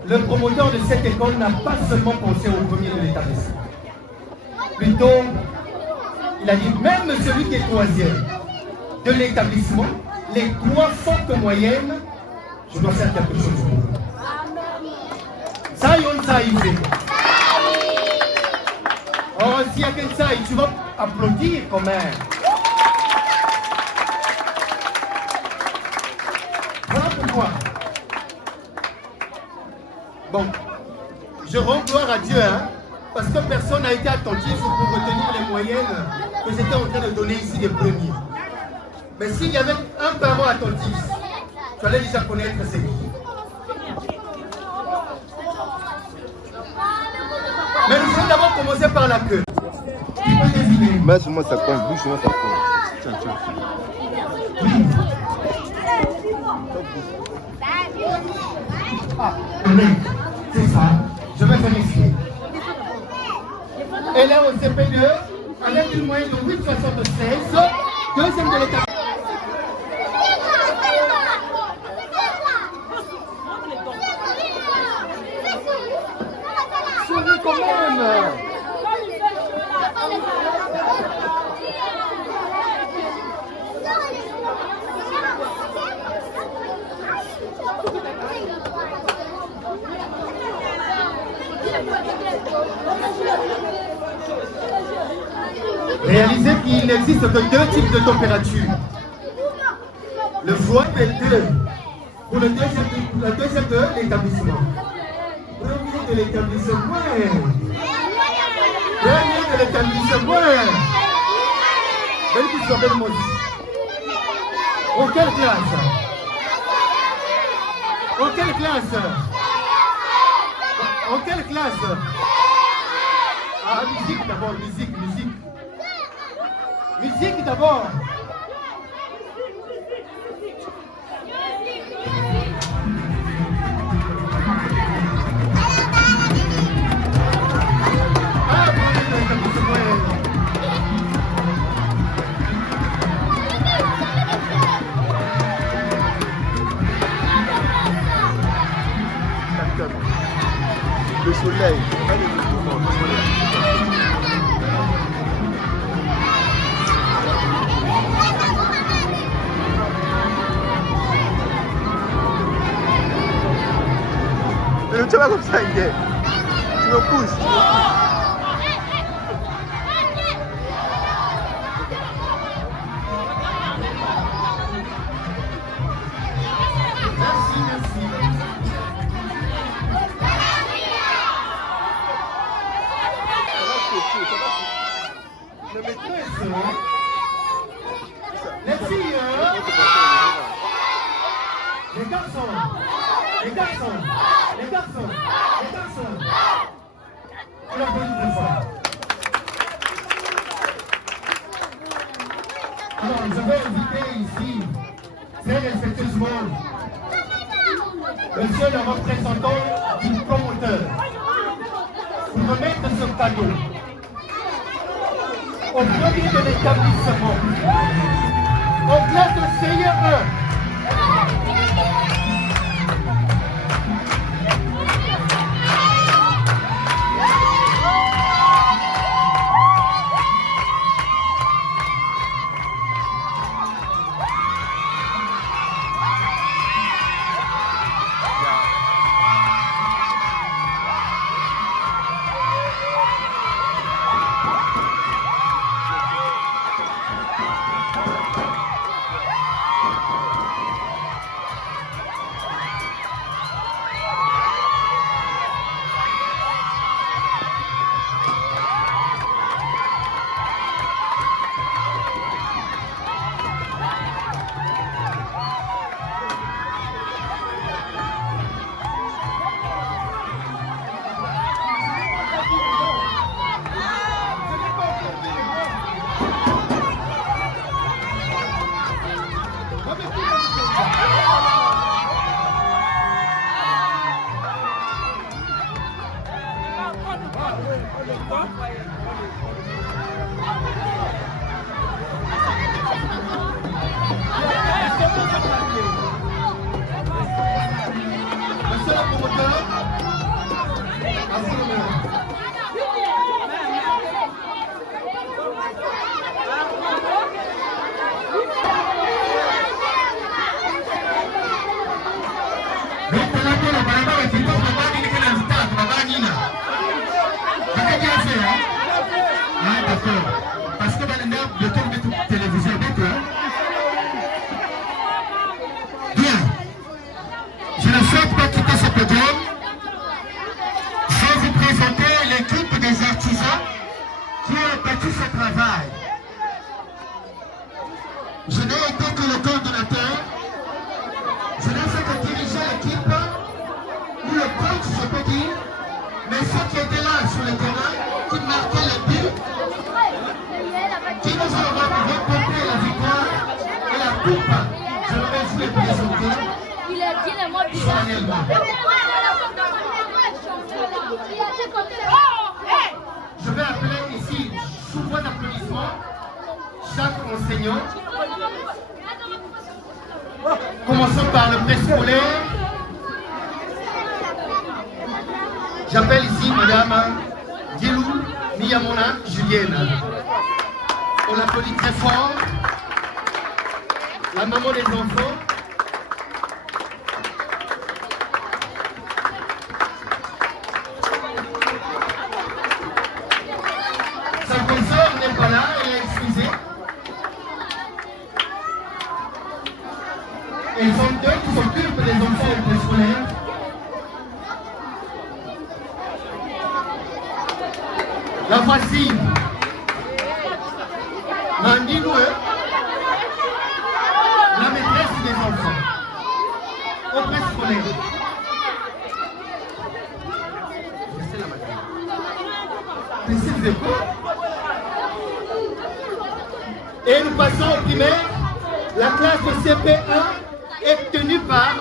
le promoteur de cette école n'a pas seulement pensé au premier de l'établissement. Plutôt, il a dit même celui qui est troisième de l'établissement, les 3 fortes moyennes, je dois faire quelque chose pour eux. Ça y est, ça y est. Oh, s'il y a que ça, tu vas applaudir quand même. Voilà pourquoi. Bon, je rends gloire à Dieu, hein, parce que personne n'a été attentif pour retenir les moyennes que j'étais en train de donner ici des premiers. Mais s'il y avait un parent attentif, tu allais déjà connaître c'est qui. Mais nous allons d'abord commencer par la queue. Mets sur moi ça compte, bouge sur moi ça compte. Tiens, tiens. Ah, oui, c'est ça. Je vais vérifier. Elle est au CP2 avec une moyenne de 8,76. Deuxième de l'état. Réalisez qu'il n'existe que deux types de température. Le froid et le deux. Pour le deuxième de l'établissement. Premier de l'établissement. Premier de l'établissement. Belle question, belle mot. En quelle classe? En quelle classe? En quelle classe? Ah, musique d'abord, musique. Musique d'abord. Le soleil, pas le mouvement, le soleil. Mais ne tiens pas comme ça, Inge. Tu me pousses. Les filles, les garçons, on applaudit très fort. Alors, je vais inviter ici, très respectueusement, monsieur le représentant du promoteur, pour remettre ce cadeau au premier de l'établissement, au classe de CIE1. Monsieur le promoteur, à vous l'honneur. Parce que dans les nerfs de toute télévision, bien, je ne souhaite pas quitter ce podium sans vous présenter l'équipe des artisans qui ont effectué ce travail. Je n'ai été que le coordonnateur, je n'ai fait que diriger l'équipe, ou le coach, je peux dire, mais ceux qui étaient là sur le terrain, qui marquaient les buts, qui nous ont remporté la victoire et la coupe. Je vais vous les présenter solennellement. Je vais appeler ici, sous voix d'applaudissement, chaque enseignant. Commençons par le préscolaire. J'appelle ici Madame Dielou Miyamona Julienne. On l'applaudit très fort. La maman des enfants. Sa consœur n'est pas là, elle est Elles sont deux qui s'occupent des enfants préscolaires. La voici. Mandinoué, la maîtresse des enfants au préscolaire. Mais c'est de quoi? Et nous passons au primaire. La classe de CP1 est tenue par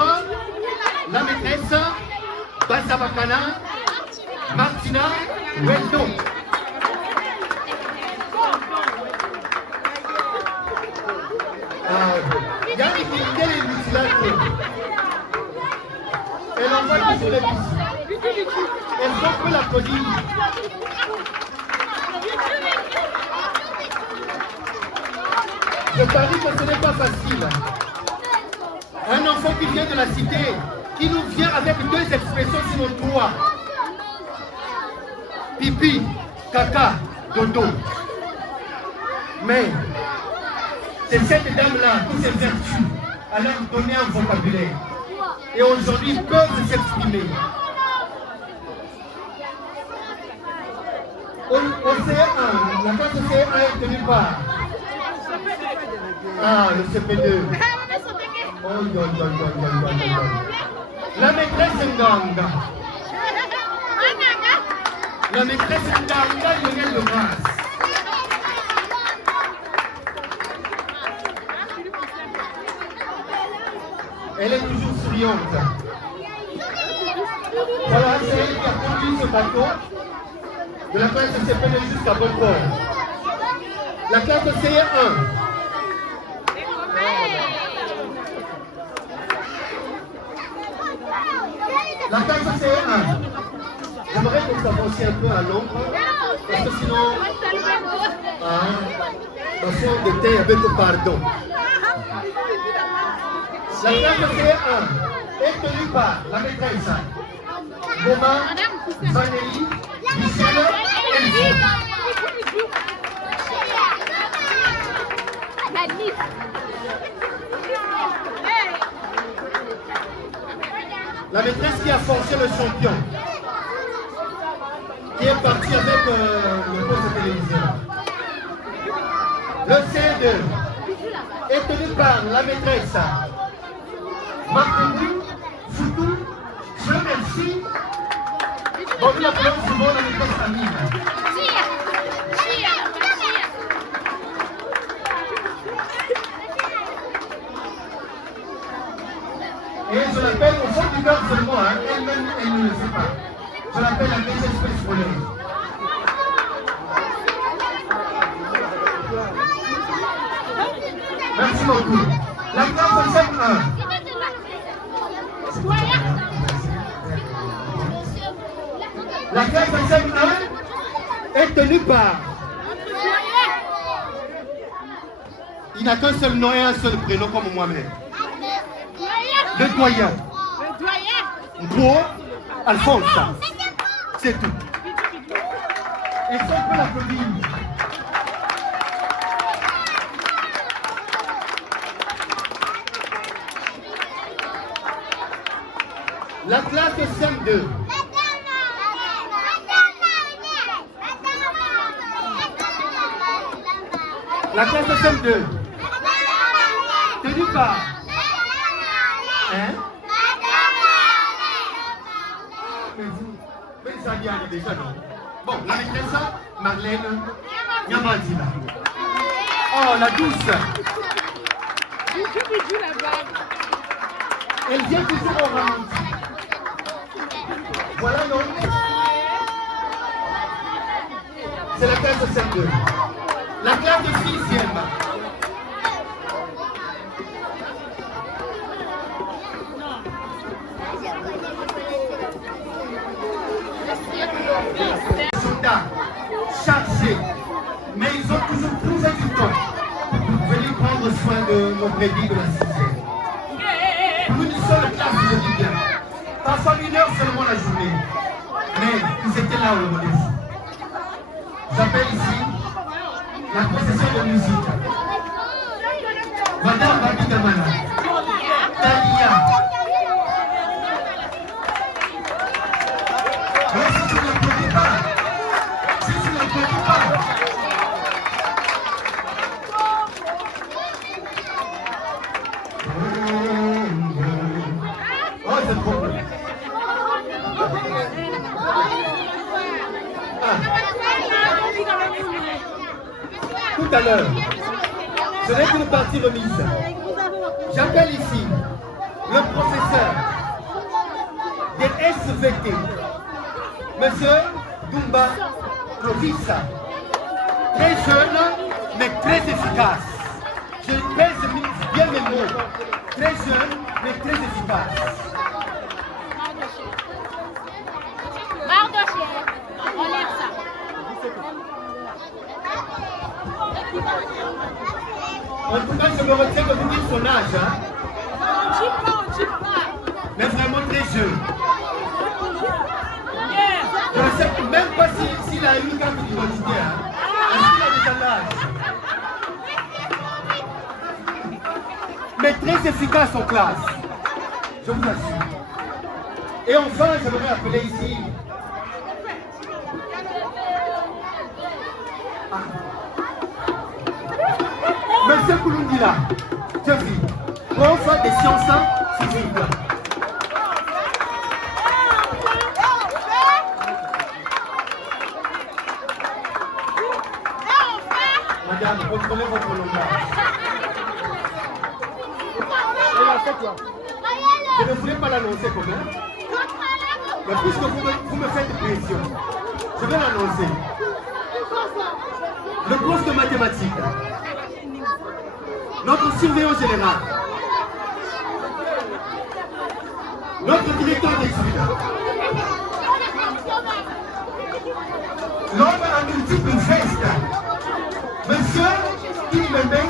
la maîtresse Basabakana Martina Weldo. Yannick, quel est l'utilateur? Elle envoie toujours les bus. Est-ce qu'on peut l'applaudir? Je parie que ce n'est pas facile. Un enfant qui vient de la cité, qui nous vient avec deux expressions sinon trois. Pipi, caca, dodo. Mais c'est cette dame-là qui s'est vertue à leur donner un vocabulaire. Et aujourd'hui, ils peuvent s'exprimer. Au CE1, la classe CE1 est tenue par... Ah, le CP2. La maîtresse Nganga. La maîtresse Nganga Lionel de Grasse. Elle est toujours souriante. Voilà, c'est elle qui a conduit ce bateau de la classe de CP2 jusqu'à Bonport. La classe de CE1. La classe de CE1. J'aimerais que vous avanciez un peu à l'ombre, parce que sinon, ma soeur de thé avec le pardon. La classe de CE1 est tenue par la maîtresse Goma, Vanélie, Michel et Elsie. La maîtresse qui a forcé le champion, qui est parti avec le poste de télévision. Le CE2 est tenu par la maîtresse Marc-André Foutou. Je remercie. Bon, nous l'appelons souvent la maîtresse Amine. Et je l'appelle au fond du cœur seulement, hein. Elle-même, elle ne le sait pas. Je l'appelle la désespérée scolaire. Merci beaucoup. La classe de CM1. La classe de CM1 est tenue par... Il n'a qu'un seul nom et un seul prénom comme moi-même. Le doyen. Gros Alphonse. C'est tout. Et si on peut l'applaudir. La classe de CM2. La classe de CM2. Tenue par... Hein? Mais ça vient déjà, non? Bon, la maîtresse, Marlène Nyamandina. Oh, la douce. Elle vient toujours au ralenti. Voilà, non? C'est la classe de CM2. La classe de 6e. Soldats chargés, mais ils ont toujours trouvé du temps pour venir prendre soin de nos brebis de la 6e. Pour une seule classe, je dis bien. Parfois 1 heure seulement la journée. Mais ils étaient là au modèle. J'appelle ici la procession de musique. Madame Babi Gamana. se trompe. Tout à l'heure, ce n'est qu'une partie remise. J'appelle ici le professeur des SVT, Monsieur Dumba Lovissa. Très jeune, mais très efficace. Je pèse bien mes mots. Très jeune, mais très efficace. Mardoché, enlève ça. En tout cas, je me retiens de vous dire son âge. Hein? Mais vraiment très jeune. Je ne sais même pas s'il a eu une carte d'identité. Hein? Est-ce qu'il a déjà l'âge? Mais très efficace en classe. Je vous assure. Et enfin, j'aimerais appeler ici. Monsieur Kouloundila, je vis. Prof des sciences physiques. Madame, contrôlez votre langage. Je ne voulais pas l'annoncer quand même. Mais puisque vous me faites pression, je vais l'annoncer. Le prof de mathématiques, notre surveillant général, notre directeur d'études, l'homme à multiples gestes, Monsieur Kimembe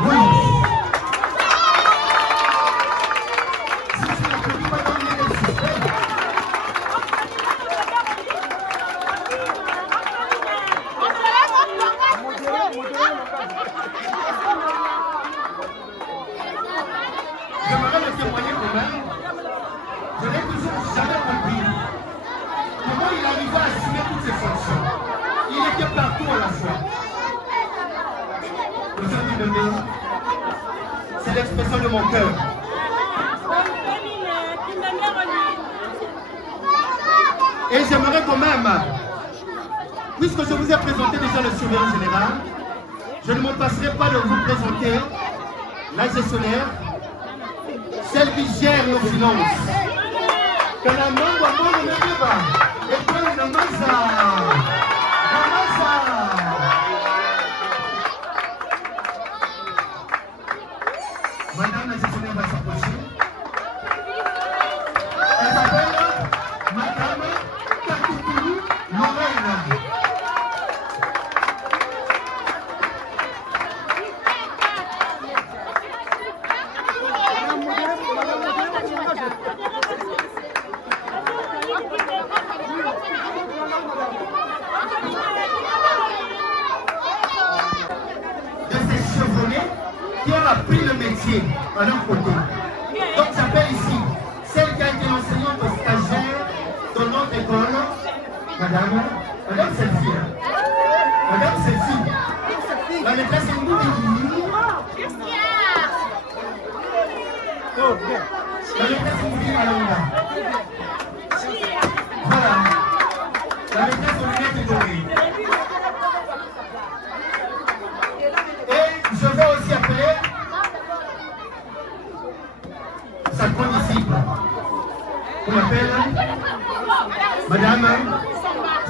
Moïse. J'aimerais le témoigner quand même. Je n'ai toujours jamais compris comment il arrivait à assumer toutes ses fonctions. Il était partout à la fois. Aujourd'hui, c'est l'expression de mon cœur. Et j'aimerais quand même, puisque je vous ai présenté déjà le surveillant général, je ne me passerai pas de vous présenter la gestionnaire, celle qui gère nos finances. Que la main doit prendre le débat. Et que la massa. Madame la gestionnaire va s'approcher. Elle s'appelle Madame Kakoukoulou Lorraine. De ces chevronnés qui ont appris le métier à leur côté. Donc j'appelle ici celle qui a été enseignante stagiaire dans notre école, Madame Selfie. Madame Selfie. La maîtresse est nous. La maîtresse est nous, Malanga. Voilà. La maîtresse aux lunettes dorées. Et je vais aussi appeler sa condisciple. On l'appelle Madame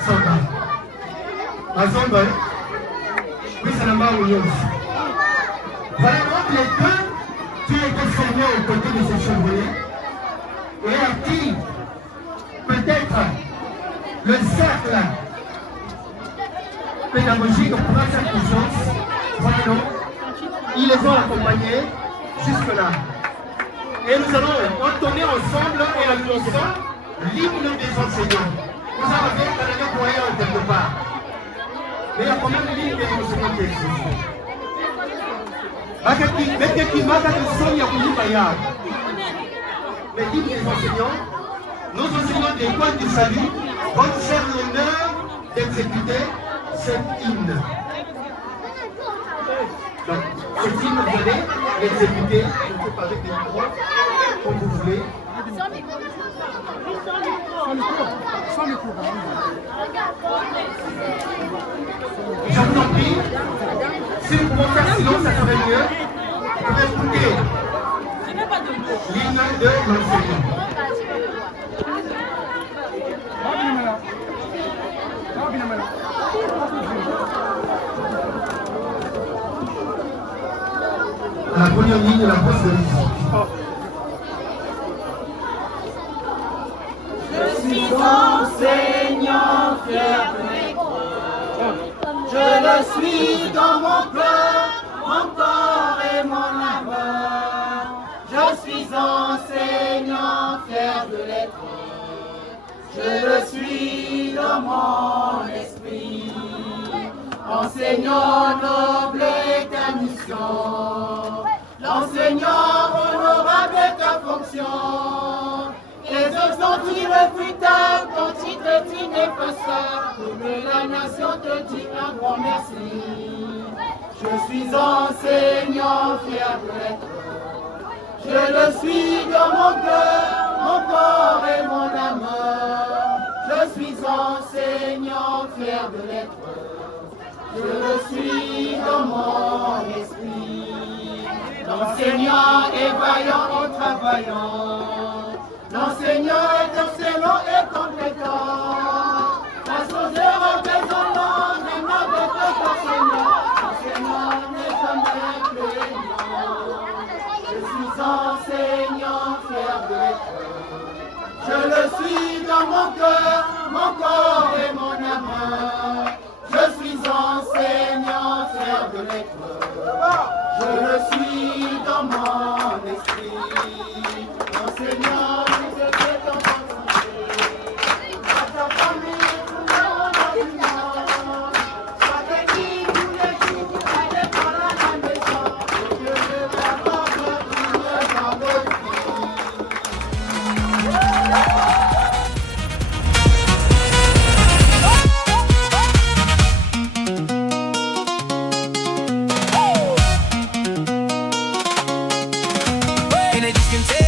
Sonda. Mazomba. Oui, c'est la main où voilà donc les deux qui étaient formés aux côtés de ces chevronnés et à qui peut-être le cercle pédagogique pourra faire confiance. Voilà donc, ils les ont accompagnés jusque-là. Et nous allons entonner ensemble et à l'unisson l'hymne des enseignants. Vous en avez un moyen quelque part. Mais il y a quand même l'hymne des enseignants qui existe. Mais l'hymne des enseignants, nos enseignants des écoles du salut vont nous faire l'honneur d'exécuter cet hymne. Donc, cet hymne, vous allez l'exécuter, avec des micros, comme vous voulez. Sans micro. Je vous en prie, si nous pouvons faire silence, ça serait mieux. Pour écouter l'hymne de l'enseignant. À la première ligne de la poste de musique. Je suis enseignant fier de l'être. Je le suis dans mon cœur, mon corps et mon âme. Je suis enseignant fier de l'être. Je le suis dans mon esprit. Enseignant noble est ta mission. L'enseignant honorable est ta fonction. Tes œuvres sont irréfutables, ton titre est ineffaçable. Toute la nation te dit un grand merci. Je suis enseignant fier de l'être. Je le suis dans mon cœur, mon corps et mon âme. Je suis enseignant fier de l'être. Je le suis dans mon esprit. L'enseignant est vaillant en travaillant. L'enseignant est excellent et compétent. Face aux erreurs raisonnant, n'est mauvais que l'enseignant. L'enseignant n'est jamais plaignant. Je suis enseignant fier de l'être. Je le suis dans mon cœur, mon corps et mon âme. Je suis enseignant fier de l'être. Je le suis dans mon esprit. L'enseignant nous fait en santé. À ta famille, tout le monde a du monde. Chaque équipe, tous les jours, allez par la maison. Je veux avoir le bonheur dans votre vie. In a discotheque.